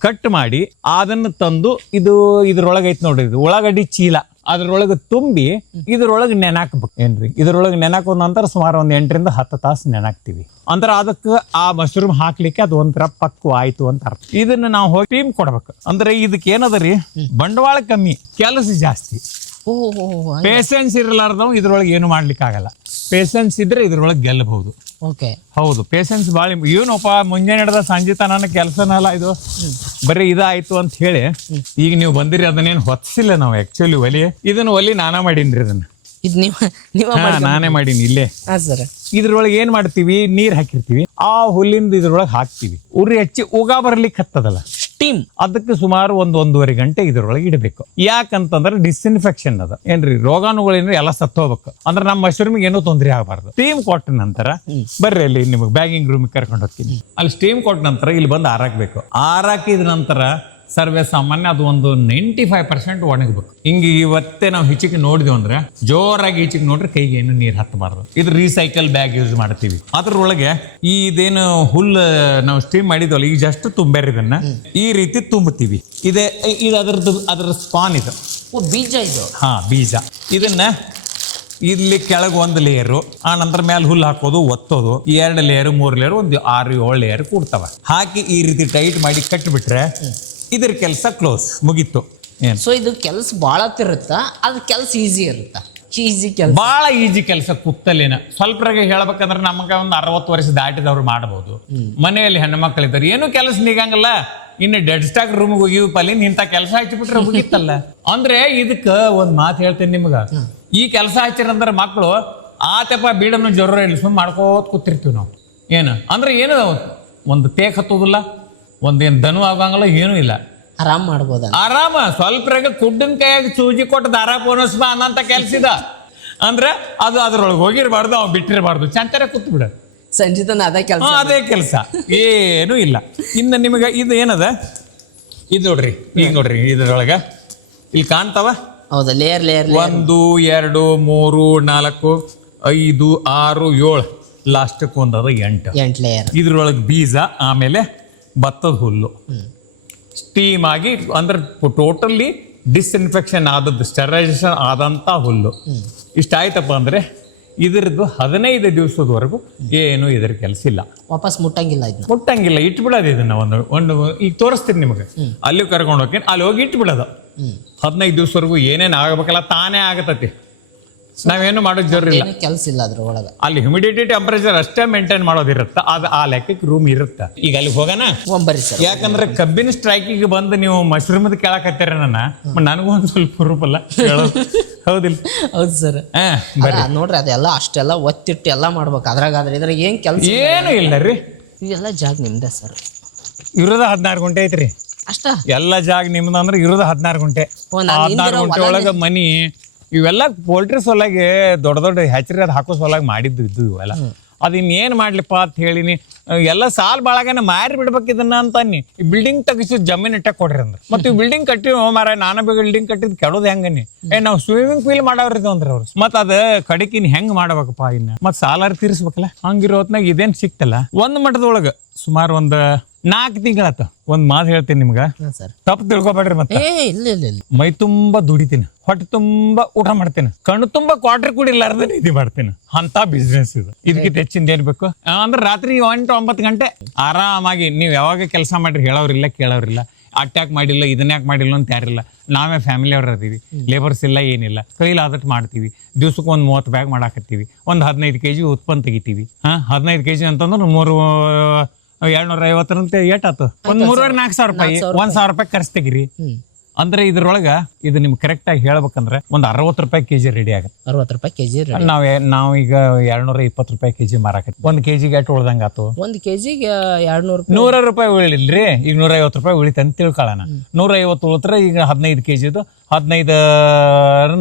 ಕಟ್ ಮಾಡಿ ಅದನ್ನು ತಂದು ಇದು ಇದ್ರೊಳಗೆ ಐತ್ ನೋಡ್ರಿ ಇದು. ಉಳ್ಳಾಗಡ್ಡಿ ಚೀಲ. ಅದ್ರೊಳಗೆ ತುಂಬಿ ಇದ್ರೊಳಗೆ ನೆನಾಕ್ಬೇಕು. ಏನ್ರಿ? ಇದ್ರೊಳಗೆ ನೆನಾಕೋದ್ ನಂತರ ಸುಮಾರು ಒಂದು ಎಂಟರಿಂದ ಹತ್ತು ತಾಸು ನೆನಾಕ್ತಿವಿ. ಅಂದ್ರೆ ಅದಕ್ಕೆ ಆ ಮಶ್ರೂಮ್ ಹಾಕ್ಲಿಕ್ಕೆ ಅದು ಒಂಥರ ಪಕ್ವ ಆಯ್ತು ಅಂತ ಅರ್ಥ. ಇದನ್ನ ನಾವು ಹೋಗಿ ಟೀಮ್ ಕೊಡ್ಬೇಕು. ಅಂದ್ರೆ ಇದಕ್ಕೆ ಏನದ ರೀ? ಬಂಡವಾಳ ಕಮ್ಮಿ, ಕೆಲಸ ಜಾಸ್ತಿ. ಪೇಷನ್ಸ್ ಇರಲಾರ್ದವ್ ಇದ್ರೊಳಗೆ ಏನು ಮಾಡ್ಲಿಕ್ಕೆ ಆಗಲ್ಲ ಪೇಷನ್ಸ್ ಇದ್ರೆ ಇದ್ರೊಳಗೆ ಗೆಲ್ಲಬಹುದು. ಓಕೆ ಹೌದು ಪೇಷನ್ಸ್ ಭಾಳ ಏನಪ್ಪ ಮುಂಜಾನೆ ಹಿಡ್ದ ಸಂಜೆ ತನಕ ಕೆಲಸನಲ್ಲ ಇದು. ಬರೀ ಇದಾಯ್ತು ಅಂತ ಹೇಳಿ ಈಗ ನೀವು ಬಂದಿರಿ ಅದನ್ನೇನು ಹೊತ್ಸಿಲ್ಲ ನಾವು ಆಕ್ಚುಲಿ ಒಲಿ. ಇದನ್ನ ಒಲಿ ನಾನಾ ಮಾಡೀನ್ರಿ ಅದನ್ನ ನಾನೇ ಮಾಡೀನಿ ಇಲ್ಲೇ. ಇದ್ರೊಳಗೆ ಏನ್ ಮಾಡ್ತೀವಿ? ನೀರ್ ಹಾಕಿರ್ತೀವಿ. ಆ ಹುಲ್ಲಿಂದ ಇದ್ರೊಳಗೆ ಹಾಕ್ತಿವಿ. ಉರಿ ಹಚ್ಚಿ ಉಗ ಬರ್ಲಿಕ್ಕೆ ಹತ್ತದಲ್ಲ. ಸ್ಟೀಮ್ ಅದಕ್ಕೆ ಸುಮಾರು ಒಂದು ಒಂದೂವರೆ ಗಂಟೆ ಇದರೊಳಗೆ ಇಡಬೇಕು. ಯಾಕಂತಂದ್ರೆ ಡಿಸ್ಇನ್ಫೆಕ್ಷನ್ ಅದ. ಏನ್ರಿ ರೋಗಾಣುಗಳಿಂದ ಎಲ್ಲ ಸತ್ತೋಗ್ಬೇಕು. ಅಂದ್ರೆ ನಮ್ಮ ಮಶ್ರೂಮಿಗೆ ಏನೂ ತೊಂದರೆ ಆಗಬಾರ್ದು. ಸ್ಟೀಮ್ ಕೊಟ್ಟ ನಂತರ ಬರ್ರಿ ಅಲ್ಲಿ ನಿಮಗೆ ಬ್ಯಾಗಿಂಗ್ ರೂಮಿಗೆ ಕರ್ಕೊಂಡು ಹೋಗ್ತೀನಿ. ಅಲ್ಲಿ ಸ್ಟೀಮ್ ಕೊಟ್ಟ ನಂತರ ಇಲ್ಲಿ ಬಂದು ಆರಾಕ್ಬೇಕು. ಆರಾಕಿದ ನಂತರ ಸರ್ವೇ ಸಾಮಾನ್ಯ ಅದು ಒಂದು ನೈಂಟಿ ಫೈವ್ ಪರ್ಸೆಂಟ್ ಒಣಗಬೇಕು. ಹಿಂಗೆ ಇವತ್ತೇ ನಾವು ಹಿಚಿಗೆ ನೋಡಿದ್ವಿ ಅಂದ್ರೆ ಜೋರಾಗಿ ಹಿಚಿಗೆ ನೋಡ್ರಿ ಕೈಗೆ ಏನು ನೀರು ಹತ್ತಬಾರ್ದು. ಇದು ರೀಸೈಕಲ್ ಬ್ಯಾಗ್ ಯೂಸ್ ಮಾಡ್ತೀವಿ. ಅದ್ರೊಳಗೆ ಈ ಇದೇನು ಹುಲ್ಲು ನಾವು ಸ್ಟೀಮ್ ಮಾಡಿದ್ವಲ್ಲ ಈಗ ಜಸ್ಟ್ ತುಂಬ್ಯಾರ ಇದನ್ನ ಈ ರೀತಿ ತುಂಬುತ್ತೀವಿ ಇದೇ ಇದು ಅದರದ್ದು ಅದರ ಸ್ಪಾನ್ ಇದು. ಓ ಬೀಜ ಇದು? ಹಾ ಬೀಜ. ಇದನ್ನ ಇಲ್ಲಿ ಕೆಳಗೆ ಒಂದು ಲೇಯರು ಆ ನಂತರ ಮೇಲೆ ಹುಲ್ಲು ಹಾಕೋದು ಒತ್ತೋದು. ಎರಡು ಲೇಯರ್ ಮೂರು ಲೇಯರ್ ಒಂದು ಆರು ಏಳು ಲೇಯರ್ ಕೂಡ್ತಾವ. ಹಾಕಿ ಈ ರೀತಿ ಟೈಟ್ ಮಾಡಿ ಕಟ್ಟಿಬಿಟ್ರೆ ಇದ್ರ ಕೆಲಸ ಕ್ಲೋಸ್ ಮುಗೀತು. ಏನು? ಸೊ ಇದು ಕೆಲಸ ಭಾಳ ಇರುತ್ತಾ ಅದು ಕೆಲಸ ಈಸಿ ಇರುತ್ತಾ. ಈಸಿ ಕೆಲಸ. ಬಹಳ ಈಜಿ ಕೆಲಸ ಕುತ್ತಲಿನ ಸ್ವಲ್ಪರಾಗೆ ಹೇಳ್ಬೇಕಂದ್ರೆ ನಮಗೆ ಒಂದು ಅರವತ್ತು ವರ್ಷ ದಾಟಿದವ್ರು ಮಾಡಬಹುದು ಮನೆಯಲ್ಲಿ ಹೆಣ್ಣು ಮಕ್ಕಳಿದ್ದಾರೆ ಏನು ಕೆಲಸ ನೀಗಂಗಲ್ಲ. ಇನ್ನು ಡೆಡ್ ಸ್ಟಾಕ್ ರೂಮ್ಗೆ ಹೋಗಿವಿ ಪಲ್ಲಿ ಇಂಥ ಕೆಲಸ ಹಚ್ಚಿಬಿಟ್ರೆ ಮುಗಿತಲ್ಲ. ಅಂದ್ರೆ ಇದಕ್ಕ ಒಂದ್ ಮಾತು ಹೇಳ್ತೇನೆ ನಿಮ್ಗ. ಈ ಕೆಲಸ ಹಚ್ಚಿರಂದ್ರೆ ಮಕ್ಕಳು ಆತಪ್ಪ ಬೀಡನ್ನು ಜ್ವರ ಸುಮ್ಮನೆ ಮಾಡ್ಕೋತ ಕೂತಿರ್ತೀವಿ ನಾವು. ಏನು? ಅಂದ್ರೆ ಏನು ಒಂದು ತೇಕ್ ಹತ್ತೋದಿಲ್ಲ? ಒಂದೇನು ದನು ಆಗಂಗಿಲ್ಲ ಏನೂ ಇಲ್ಲ. ಆರಾಮ್ ಮಾಡ್ಬೋದ ಆರಾಮ ಸ್ವಲ್ಪರಾಗ ಕುಡ್ಡಿನ ಕೈಯಾಗ ಸೂಜಿ ಕೊಟ್ಟು ದಾರ ಪೋನಸ್ಬ ಅನ್ನಂತ ಕೆಲ್ಸಿದ. ಅಂದ್ರೆ ಅದು ಅದ್ರೊಳಗೆ ಹೋಗಿರ್ಬಾರ್ದು ಅವ್ ಬಿಟ್ಟಿರಬಾರ್ದು. ಚಂತರ ಕೂತ್ ಬಿಡ. ಸಂಜಿತನ ಅದ ಕೆಲಸ ಅದೇ ಕೆಲಸ. ಏನೂ ಇಲ್ಲ. ಇನ್ನು ನಿಮಗೆ ಇದು ಏನದ? ಇದು ನೋಡ್ರಿ ಈಗ ನೋಡ್ರಿ ಇದ್ರೊಳಗ. ಇಲ್ಲಿ ಕಾಣ್ತಾವ? ಹೌದಾ ಲೇಯರ್ ಲೇಯರ್ ಒಂದು ಎರಡು ಮೂರು ನಾಲ್ಕು ಐದು ಆರು ಏಳು. ಲಾಸ್ಟಕ್ಕೆ ಒಂದದ ಎಂಟು. ಎಂಟು ಲೇಯರ್ ಇದ್ರೊಳಗೆ ಬೀಜ ಆಮೇಲೆ ಭತ್ತದ ಹುಲ್ಲು. ಸ್ಟೀಮ್ ಆಗಿ ಅಂದ್ರೆ ಟೋಟಲಿ ಡಿಸ್ಇನ್ಫೆಕ್ಷನ್ ಆದದ್ದು ಸ್ಟೆರೈಸೇಷನ್ ಆದಂಥ ಹುಲ್ಲು. ಇಷ್ಟಾಯ್ತಪ್ಪ ಅಂದರೆ ಇದ್ರದ್ದು ಹದಿನೈದು ದಿವಸದವರೆಗೂ ಏನು ಇದ್ರ ಕೆಲಸ ಇಲ್ಲ. ವಾಪಸ್ ಮುಟ್ಟಂಗಿಲ್ಲ ಇದನ್ನ. ಮುಟ್ಟಂಗಿಲ್ಲ ಇಟ್ಬಿಡೋದು ಇದನ್ನ ಒಂದು ಒಂದು ಈಗ ತೋರಿಸ್ತೀನಿ ನಿಮಗೆ. ಅಲ್ಲಿ ಕರ್ಕೊಂಡು ಹೋಗ್ತೀನಿ ಅಲ್ಲಿ ಹೋಗಿ ಇಟ್ಬಿಡೋದು. ಬಿಡೋದು ಹದಿನೈದು ದಿವಸವರೆಗೂ ಏನೇನು ಆಗಬೇಕಲ್ಲ ತಾನೇ ಆಗತತಿ. ನಾವೇನು ಮಾಡೋದು ಏನು ಕೆಲಸ ಇಲ್ಲ ಅದ್ರ ಒಳಗ ಅಲ್ಲಿ ಹ್ಯುಮಿಡಿಟಿ ಟೆಂಪರೇಚರ್ ಅಷ್ಟೇ ಮೇಂಟೈನ್ ಮಾಡೋದಿರುತ್ತೆ ಅದ್ ಆ ಲೆಕ್ಕಕ್ಕೆ ರೂಮ್ ಇರುತ್ತೆ. ಈಗ ಅಲ್ಲಿ ಹೋಗೋಣ? ಒಂಬರಿ ಸರ್ ಯಾಕಂದ್ರೆ ಕಬ್ಬಿನ ಸ್ಟ್ರೈಕಿಗೆ ಬಂದು ನೀವು ಮಶ್ರೂಮ್ದ ಕೇಳಕತ್ತೀರ ನನ್ನ? ನನಗೂ ಒಂದ್ ಸ್ವಲ್ಪ ರೂಪಲ್ಲ ಹೌದಿಲ್ಲ ಹೌದು ಸರ್. ಹಾ ಬರ್ರಿ. ನೋಡ್ರಿ ಅದೆಲ್ಲ ಅಷ್ಟೆಲ್ಲ ಒತ್ತಿಟ್ಟು ಎಲ್ಲ ಮಾಡ್ಬೇಕು. ಅದ್ರಾಗ ಆದ್ರೆ ಇದ್ರಾಗ ಏನ್ ಕೆಲಸ ಏನು ಇಲ್ಲ ರೀ. ಇದೆಲ್ಲ ಜಾಗ ನಿಮ್ದೆ ಸರ್. ಇರೋದ ಹದಿನಾರು ಗಂಟೆ ಐತ್ರಿ. ಅಷ್ಟ? ಎಲ್ಲ ಜಾಗ ನಿಮ್ದು ಅಂದ್ರೆ ಇರೋದ ಹದಿನಾರು ಗಂಟೆ. ಹದಿನಾರು ಗಂಟೆ ಒಳಗ ಮನಿ ಇವೆಲ್ಲ ಪೋಲ್ಟ್ರಿ ಸೊಲಾಗಿ ದೊಡ್ಡ ದೊಡ್ಡ ಹೆಚ್ಚರಿ ಅದು ಹಾಕೋ ಸೊಲಾಗಿ ಮಾಡಿದ್ದು ಇದ್ದು ಇವೆಲ್ಲ. ಅದು ಇನ್ನೇನು ಮಾಡ್ಲಿಪ್ಪ ಅಂತ ಹೇಳಿನಿ. ಎಲ್ಲ ಸಾಲ್ ಬಾಳಾಗನ ಮಾರಿ ಬಿಡ್ಬೇಕು ಇದನ್ನ ಅಂತ ಅನ್ನಿ ಈ ಬಿಲ್ಡಿಂಗ್ ತೆಗಿಸಿ ಜಮೀನ್ ಇಟ್ಟ ಕೊಡ್ರಿ ಅಂದ್ರೆ. ಮತ್ತೆ ಈ ಬಿಲ್ಡಿಂಗ್ ಕಟ್ಟಿ ಮಾರ ನಾನು ಬಿಲ್ಡಿಂಗ್ ಕಟ್ಟಿದ್ ಕೆಡೋದು ಹೆಂಗನಿ? ಏ ನಾವು ಸ್ವಿಮ್ಮಿಂಗ್ ಪೂಲ್ ಮಾಡವ್ರಿದ್ದು ಅಂದ್ರೆ ಅವ್ರು. ಮತ್ ಅದ ಕಡಿಕಿನ್ ಹೆಂಗ್ ಮಾಡ್ಬೇಕಪ್ಪ ಇನ್ನ? ಮತ್ ಸಾಲಾರ ತೀರಿಸ್ಬೇಕಲ್ಲ? ಹಂಗಿರೋ ಹೊತ್ನಾಗ ಇದೇನ್ ಸಿಕ್ತಲ್ಲ? ಒಂದ್ ಮಠದೊಳಗ ಸುಮಾರು ಒಂದ್ ನಾಲ್ಕು ತಿಂಗಳಾತ ಒಂದ್ ಮಾತು ಹೇಳ್ತೀನಿ ನಿಮ್ಗ. ಸರ್. ತಪ್ಪು ತಿಳ್ಕೊಬೇಡ್ರಿ ಮತ್ತೆ. ಏ ಇಲ್ಲ ಇಲ್ಲ ಇಲ್ಲ. ಮೈ ತುಂಬಾ ದುಡಿತೀನಿ. ಹೊಟ್ಟೆ ತುಂಬಾ ಊಟ ಮಾಡ್ತೇನೆ. ಕಣ್ಣು ತುಂಬಾ ಕ್ವಾರ್ಟರ್ ಕುಡಿಲಾರ್ದ ಇದು ಮಾಡ್ತೀನಿ. ಅಂತ ಬಿಸ್ನೆಸ್ ಇದು. ಇದಕ್ಕಿಂತ ಹೆಚ್ಚಿಂದ ಏನ್ ಬೇಕು? ಅಂದ್ರೆ ರಾತ್ರಿ ಎಂಟು ಒಂಬತ್ತು ಗಂಟೆ ಆರಾಮಾಗಿ ನೀವು ಯಾವಾಗ ಕೆಲಸ ಮಾಡ್ರಿ ಹೇಳೋರಿಲ್ಲ ಕೇಳೋರಿಲ್ಲ ಅಟ್ಯಾಕ್ ಮಾಡಿಲ್ಲ ಇದನ್ನ ಯಾಕೆ ಮಾಡಿಲ್ಲ ಅಂತ ಯಾರಿಲ್ಲ. ನಾವೇ ಫ್ಯಾಮಿಲಿ ಅವ್ರ ಇರ್ತೀವಿ ಲೇಬರ್ಸ್ ಇಲ್ಲ ಏನಿಲ್ಲ. ಕೈಲಾದಟ್ಟು ಮಾಡ್ತೀವಿ. ದಿವ್ಸಕ್ಕೆ ಒಂದು ಮೂವತ್ತು ಬ್ಯಾಗ್ ಮಾಡಾಕತ್ತೀವಿ. ಒಂದು ಹದಿನೈದು ಕೆ ಜಿ ಉತ್ಪನ್ನ ತೆಗಿತೀವಿ. ಹಾಂ ಹದಿನೈದು ಕೆ ಜಿ ಅಂತಂದ್ರೆ ಮೂರು ಏಳ್ನೂರ ಐವತ್ತರಂತೆ ಏಟಾತು ಒಂದು ಮೂರುವರೆ ನಾಲ್ಕು ಸಾವಿರ ರೂಪಾಯಿ ಒಂದು ಸಾವಿರ ರೂಪಾಯಿ ಖರ್ಚು ತೆಗಿರಿ. ಅಂದ್ರೆ ಇದ್ರೊಳಗ ಇದು ನಿಮ್ಗೆ ಕರೆಕ್ಟ್ ಆಗಿ ಹೇಳ್ಬೇಕಂದ್ರೆ ಒಂದ್ ಅರವತ್ತು ರೂಪಾಯಿ ಕೆಜಿ ರೆಡಿ ಆಗುತ್ತೆ. ಅರವತ್ತು ರೂಪಾಯಿ ಕೆಜಿ ನಾವ್ ನಾವು ಈಗ ಎರಡ್ನೂರ ಇಪ್ಪತ್ತು ರೂಪಾಯಿ ಕೆಜಿ ಮಾರಾಕತ್ತಿ ಕೆಜಿ ಕೆಜಿಗೆ ಎಷ್ಟು ಉಳ್ದಂಗ ಆತು? ಒಂದ್ ಕೆಜಿಗೆ ಎರಡು ನೂರು ರೂಪಾಯಿ. ನೂರ ರೂಪಾಯಿ ಉಳಿಲ್ರಿ ಈಗ ನೂರ ಐವತ್ತು ರೂಪಾಯಿ ಉಳಿತ ಅಂತ ತಿಳ್ಕೊಳ್ಳೋಣ ನೂರ ಐವತ್ತು ಉಳಿತ್ರ ಈಗ ಹದಿನೈದು ಕೆಜಿದು ಹದಿನೈದು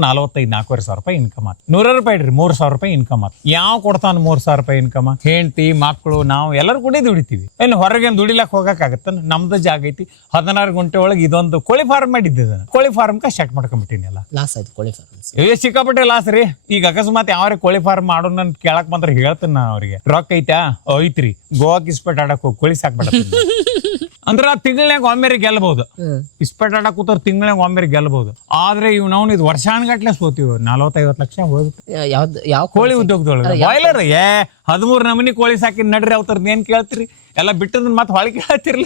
ನಲವತ್ತೈದು ನಾಲ್ಕೂವರೆ ಸಾವಿರ ರೂಪಾಯಿ ಇನ್ಕಮ್ ಆತು. ನೂರ ರೂಪಾಯಿ ಇಡ್ರಿ ಮೂರು ಸಾವಿರ ರೂಪಾಯಿ ಇನ್ಕಮ್ ಆತು. ಯಾವ ಕೊಡ್ತಾನೆ ಮೂರು ಸಾವಿರ ರೂಪಾಯಿ ಇನ್ಕಮ್ ಹೆಂಡತಿ ಮಕ್ಕಳು ನಾವು ಎಲ್ಲರೂ ಕೂಡ ದುಡಿತೀವಿ. ಏನು ಹೊರಗೆ ದುಡಿಲಕ್ ಹೋಗಕ್ಕಾಗತ್ತ? ನಮ್ದು ಜಾಗ ಐತಿ. ಹದಿನಾರು ಗಂಟೆ ಒಳಗೆ ಇದೊಂದು ಕೋಳಿ ಫಾರ್ಮ್ ಮಾಡಿದ್ದೆ ಕೋಳಿ ಕೋಳಿ ಫಾರ್ಮ್ ಸ್ಟಾರ್ಟ್ ಮಾಡ್ಕೊಂಬಿಟ್ಟಿನಿ ಅಲ್ಲ ಲಾಸ್ ಆಯ್ತು ಕೋಳಿ ಫಾರ್ಮ್ ಏ ಸಿಕ್ಕಾಪಟ್ಟೆ ಲಾಸ್ ರೀ. ಈಗ ಅಕಸ್ಮಾತ್ ಯಾವ್ರೆ ಕೋಳಿ ಫಾರ್ಮ್ ಮಾಡೋಣ ಅಂತ ಕೇಳಕ್ ಬಂದ್ರೆ ಹೇಳ್ತೀನಿ ನಾ ಅವ್ರಿಗೆ. ರೊಕ್ಕ ಐತಾ? ಐತ್ರಿ. ಗೋವಾಕ್ ಇಸ್ಪೆಟ್ ಆಡಕ್ ಹೋಗಿ ಕೋಳಿ ಸಾಕ್ಬೇಡ ಅಂದ್ರೆ ತಿಂಗಳಾಗ ಒಮ್ಮೆರಿ ಗೆಲ್ಬಹುದು ಇಸ್ಪೇಟ್ ಆಡಕ್ ಕೂತರ್ ತಿಂಗಳಾಗ ಒಮ್ಮೆರಿ ಗೆಲ್ಬಹುದು ಆದ್ರೆ ಇವ್ ನಾವು ಇದು ವರ್ಷಾನ್ಗಟ್ಲೆ ಸೋತೀವಿ ನಲವತ್ತೈವತ್ತು ಲಕ್ಷ ಹೋಗುತ್ತೆ ಯಾವ್ದು ಯಾವ ಕೋಳಿ ಉದ್ಯೋಗದೊಳಗೆ. ಬಾಯ್ಲರ್ ಏ ಹದಿಮೂರು ನಮನಿ ಕೋಳಿ ಸಾಕಿ ನಡ್ರಿ ಅವತ್ತರ್ದ ಏನ್ ಕೇಳ್ತೀರಿ? ಎಲ್ಲ ಬಿಟ್ಟದ್ ಮತ್ತೆ ಹೊಳಿ ಕೇಳ್ತಿರ್ಲಿ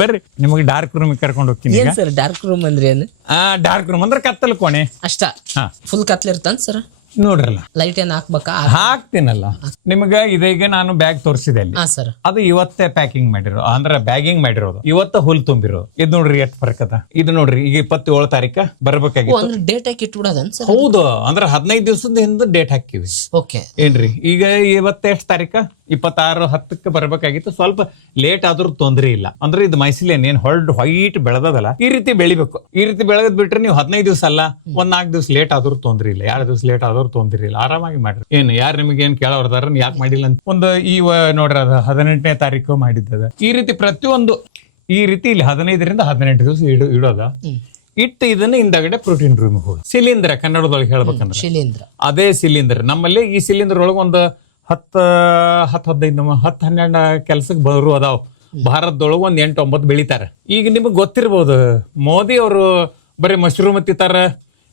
ಬರ್ರಿ ನಿಮಗೆ ಡಾರ್ಕ್ ರೂಮ್ ಕರ್ಕೊಂಡು ಹೋಗ್ತೀನಿ ಏನ್ ಸರ್ ಡಾರ್ಕ್ ರೂಮ್ ಅಂದ್ರೆ ಏನು? ಆ ಡಾರ್ಕ್ ರೂಮ್ ಅಂದ್ರೆ ಕತ್ತಲ್ ಕೋಣೆ. ಅಷ್ಟ? ಹಾ. ಫುಲ್ ಕತ್ಲಿರ್ತಾನ ಸರ್? ನೋಡ್ರಲ್ಲ? ಲೈಟ್ ಏನ್ ಹಾಕ್ಬೇಕಾ? ಹಾಕ್ತೀನಲ್ಲ. ನಿಮ್ಗೆ ಇದೀಗ ನಾನು ಬ್ಯಾಗ್ ತೋರಿಸಿದೆ ಅಲ್ಲಿ ಹಾ ಸರ್. ಅದು ಇವತ್ತೇ ಪ್ಯಾಕಿಂಗ್ ಮಾಡಿರೋ ಅಂದ್ರೆ ಬ್ಯಾಗಿಂಗ್ ಮಾಡಿರೋದು. ಇವತ್ತ ಹುಲ್ ತುಂಬಿರೋದು. ಇದು ನೋಡ್ರಿ ಎಷ್ಟು ಅದ. ಇದು ನೋಡ್ರಿ ಈಗ ಇಪ್ಪತ್ತೇಳು ತಾರೀಕ ಬರ್ಬೇಕಾಗಿತ್ತು. ಅಂದ್ರೆ ಡೇಟ್ ಹಾಕಿ ಇಟ್ಬಿಡೋದನ್ ಸರ್ ಹೌದು ಅಂದ್ರೆ ಹದಿನೈದು ದಿವಸದ ಹಿಂದೆ ಡೇಟ್ ಹಾಕಿವಿ. ಓಕೆ ಏನ್ರಿ ಈಗ ಇವತ್ತ ಎಷ್ಟು ತಾರೀಕ? ಇಪ್ಪತ್ತಾರು ಹತ್ತಕ್ಕೆ ಬರಬೇಕಾಗಿತ್ತು. ಸ್ವಲ್ಪ ಲೇಟ್ ಆದ್ರೂ ತೊಂದರೆ ಇಲ್ಲ. ಅಂದ್ರೆ ಇದು ಮೈಸಿಲೇನ್ ಏನ್ ಹೊರಡ್ ವೈಟ್ ಬೆಳೆದದಲ್ಲ ಈ ರೀತಿ ಬೆಳಿಬೇಕು. ಈ ರೀತಿ ಬೆಳೆದ್ ಬಿಟ್ರೆ ನೀವು ಹದಿನೈದು ದಿವಸ ಅಲ್ಲ ಒಂದ್ ನಾಲ್ಕು ದಿವಸ ಲೇಟ್ ಆದ್ರೂ ತೊಂದ್ರೆ ಇಲ್ಲ. ಎರಡು ದಿವಸ ಲೇಟ್ ಆದ್ರೂ ತೊಂದ್ರೆ ಇಲ್ಲ. ಆರಾಮಾಗಿ ಮಾಡ್ರಿ. ಏನ್ ಯಾರು ನಿಮಗೆ ಏನ್ ಕೇಳೋರ್ದಾರ ಯಾಕೆ ಮಾಡಿಲ್ಲ ಅಂತ. ಒಂದು ಈ ನೋಡ್ರಿ ಅದ ಹದಿನೆಂಟನೇ ತಾರೀಕು ಮಾಡಿದ್ದದ. ಈ ರೀತಿ ಪ್ರತಿಯೊಂದು ಈ ರೀತಿ ಇಲ್ಲಿ ಹದಿನೈದರಿಂದ ಹದಿನೆಂಟು ದಿವಸ ಇಡ ಇಡೋದ. ಇಟ್ಟು ಇದನ್ನ ಹಿಂದಗಡೆ ಪ್ರೋಟೀನ್ ರೂಮ್ ಹೋಗಿ. ಸಿಲಿಂದ್ರ ಕನ್ನಡದೊಳಗೆ ಹೇಳ್ಬೇಕಂದ್ರೆ. ಅದೇ ಸಿಲಿಂಡರ್ ನಮ್ಮಲ್ಲಿ ಈ ಸಿಲಿಂಡರ್ ಒಳಗೆ ಒಂದು ಹತ್ತು ಹತ್ತು ಹದಿನೈದು ನಮ್ಮ ಹತ್ತು ಹನ್ನೆರಡು ಕೆಲಸಕ್ಕೆ ಬರು ಅದಾವ. ಭಾರತದೊಳಗೆ ಒಂದು ಎಂಟು ಒಂಬತ್ತು ಬೆಳಿತಾರೆ. ಈಗ ನಿಮಗೆ ಗೊತ್ತಿರ್ಬೋದು ಮೋದಿ ಅವರು ಬರೀ ಮಶ್ರೂಮ್ ತಿಂತಾರ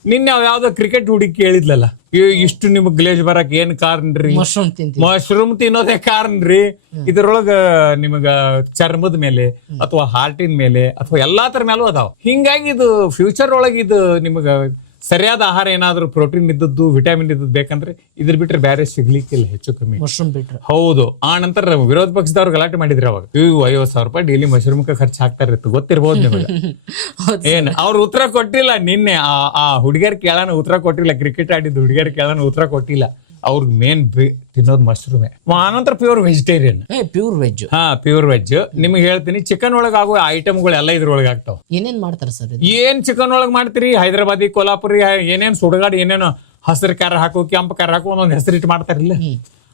ನಿನ್ನೆ ಅವ್ ಯಾವ್ದೋ ಕ್ರಿಕೆಟ್ ಹುಡುಗಿ ಕೇಳಿದ್ಲಲ್ಲ ಇಷ್ಟು ನಿಮಗೆ ಗ್ಲೇಜ್ ಬರಕ್ ಏನ್ ಕಾರಣ ರೀ ಮಶ್ರೂಮ್ ಮಶ್ರೂಮ್ ತಿನ್ನೋದೇ ಕಾರಣ ರೀ ಇದ್ರೊಳಗ ನಿಮಗ ಚರ್ಮದ ಮೇಲೆ ಅಥವಾ ಹಾರ್ಟಿನ ಮೇಲೆ ಅಥವಾ ಎಲ್ಲಾ ತರ ಮೇಲೂ ಅದಾವ. ಹಿಂಗಾಗಿ ಇದು ಫ್ಯೂಚರ್ ಒಳಗೆ ಇದು ನಿಮಗ ಸರಿಯಾದ ಆಹಾರ ಏನಾದರೂ ಪ್ರೋಟೀನ್ ಇದ್ದದ್ದು ವಿಟಮಿನ್ ಇದ್ದದ್ದು ಬೇಕಂದ್ರೆ ಇದ್ರ ಬಿಟ್ರೆ ಬೇರೆ ಸಿಗ್ಲಿಕ್ಕಿಲ್ಲ ಹೆಚ್ಚು ಕಮ್ಮಿ. ಮಶ್ರೂಮ್ ಬಿಟ್ರೆ. ಹೌದು. ಆ ನಂತರ ವಿರೋಧ ಪಕ್ಷದವ್ರು ಗಲಾಟೆ ಮಾಡಿದ್ರು ಅವಾಗ. ಇವು ಐವತ್ ಸಾವಿರ ರೂಪಾಯಿ ಡೈಲಿ ಮಶ್ರೂಮ್ಗೆ ಖರ್ಚು ಹಾಕ್ತಾರೆ ಗೊತ್ತಿರ್ಬೋದು ನಿಮಗೆ. ಏನ್ ಅವ್ರು ಉತ್ತರ ಕೊಟ್ಟಿಲ್ಲ ನಿನ್ನೆ ಆ ಆ ಹುಡುಗಿಯರ್ ಕೇಳೋಣ ಉತ್ತರ ಕೊಟ್ಟಿಲ್ಲ ಕ್ರಿಕೆಟ್ ಆಡಿದ್ದು ಹುಡುಗಿಯರ್ ಕೇಳೋಣ ಉತ್ತರ ಕೊಟ್ಟಿಲ್ಲ. ಅವ್ರಿಗೆ ಮೇನ್ ತಿನ್ನೋದು ಮಶ್ರೂಮೇ ಆನಂತರ ಪ್ಯೂರ್ ವೆಜಿಟೇರಿಯನ್ ಏ ಪ್ಯೂರ್ ವೆಜ್ ಹಾ ಪ್ಯೂರ್ ವೆಜ್ ನಿಮ್ಗೆ ಹೇಳ್ತೀನಿ ಚಿಕನ್ ಒಳಗೆ ಆಗುವ ಐಟಮ್ಗಳು ಎಲ್ಲ ಇದ್ರೊಳಗೆ ಆಗ್ತಾವ. ಏನೇನ್ ಮಾಡ್ತಾರೆ ಸರ್ ಇದು? ಏನ್ ಚಿಕನ್ ಒಳಗೆ ಮಾಡ್ತೀರಿ? ಹೈದರಾಬಾದಿ ಕೊಲ್ಹಾಪುರಿ ಏನೇನ್ ಸುಡಗಾಡಿ ಏನೇನು ಹಸಿರು ಖಾರ ಹಾಕು ಕೆಂಪು ಖಾರ ಹಾಕು ಒಂದೊಂದು ಹೆಸರಿಟ್ಟು ಮಾಡ್ತಾರಿಲ್ಲ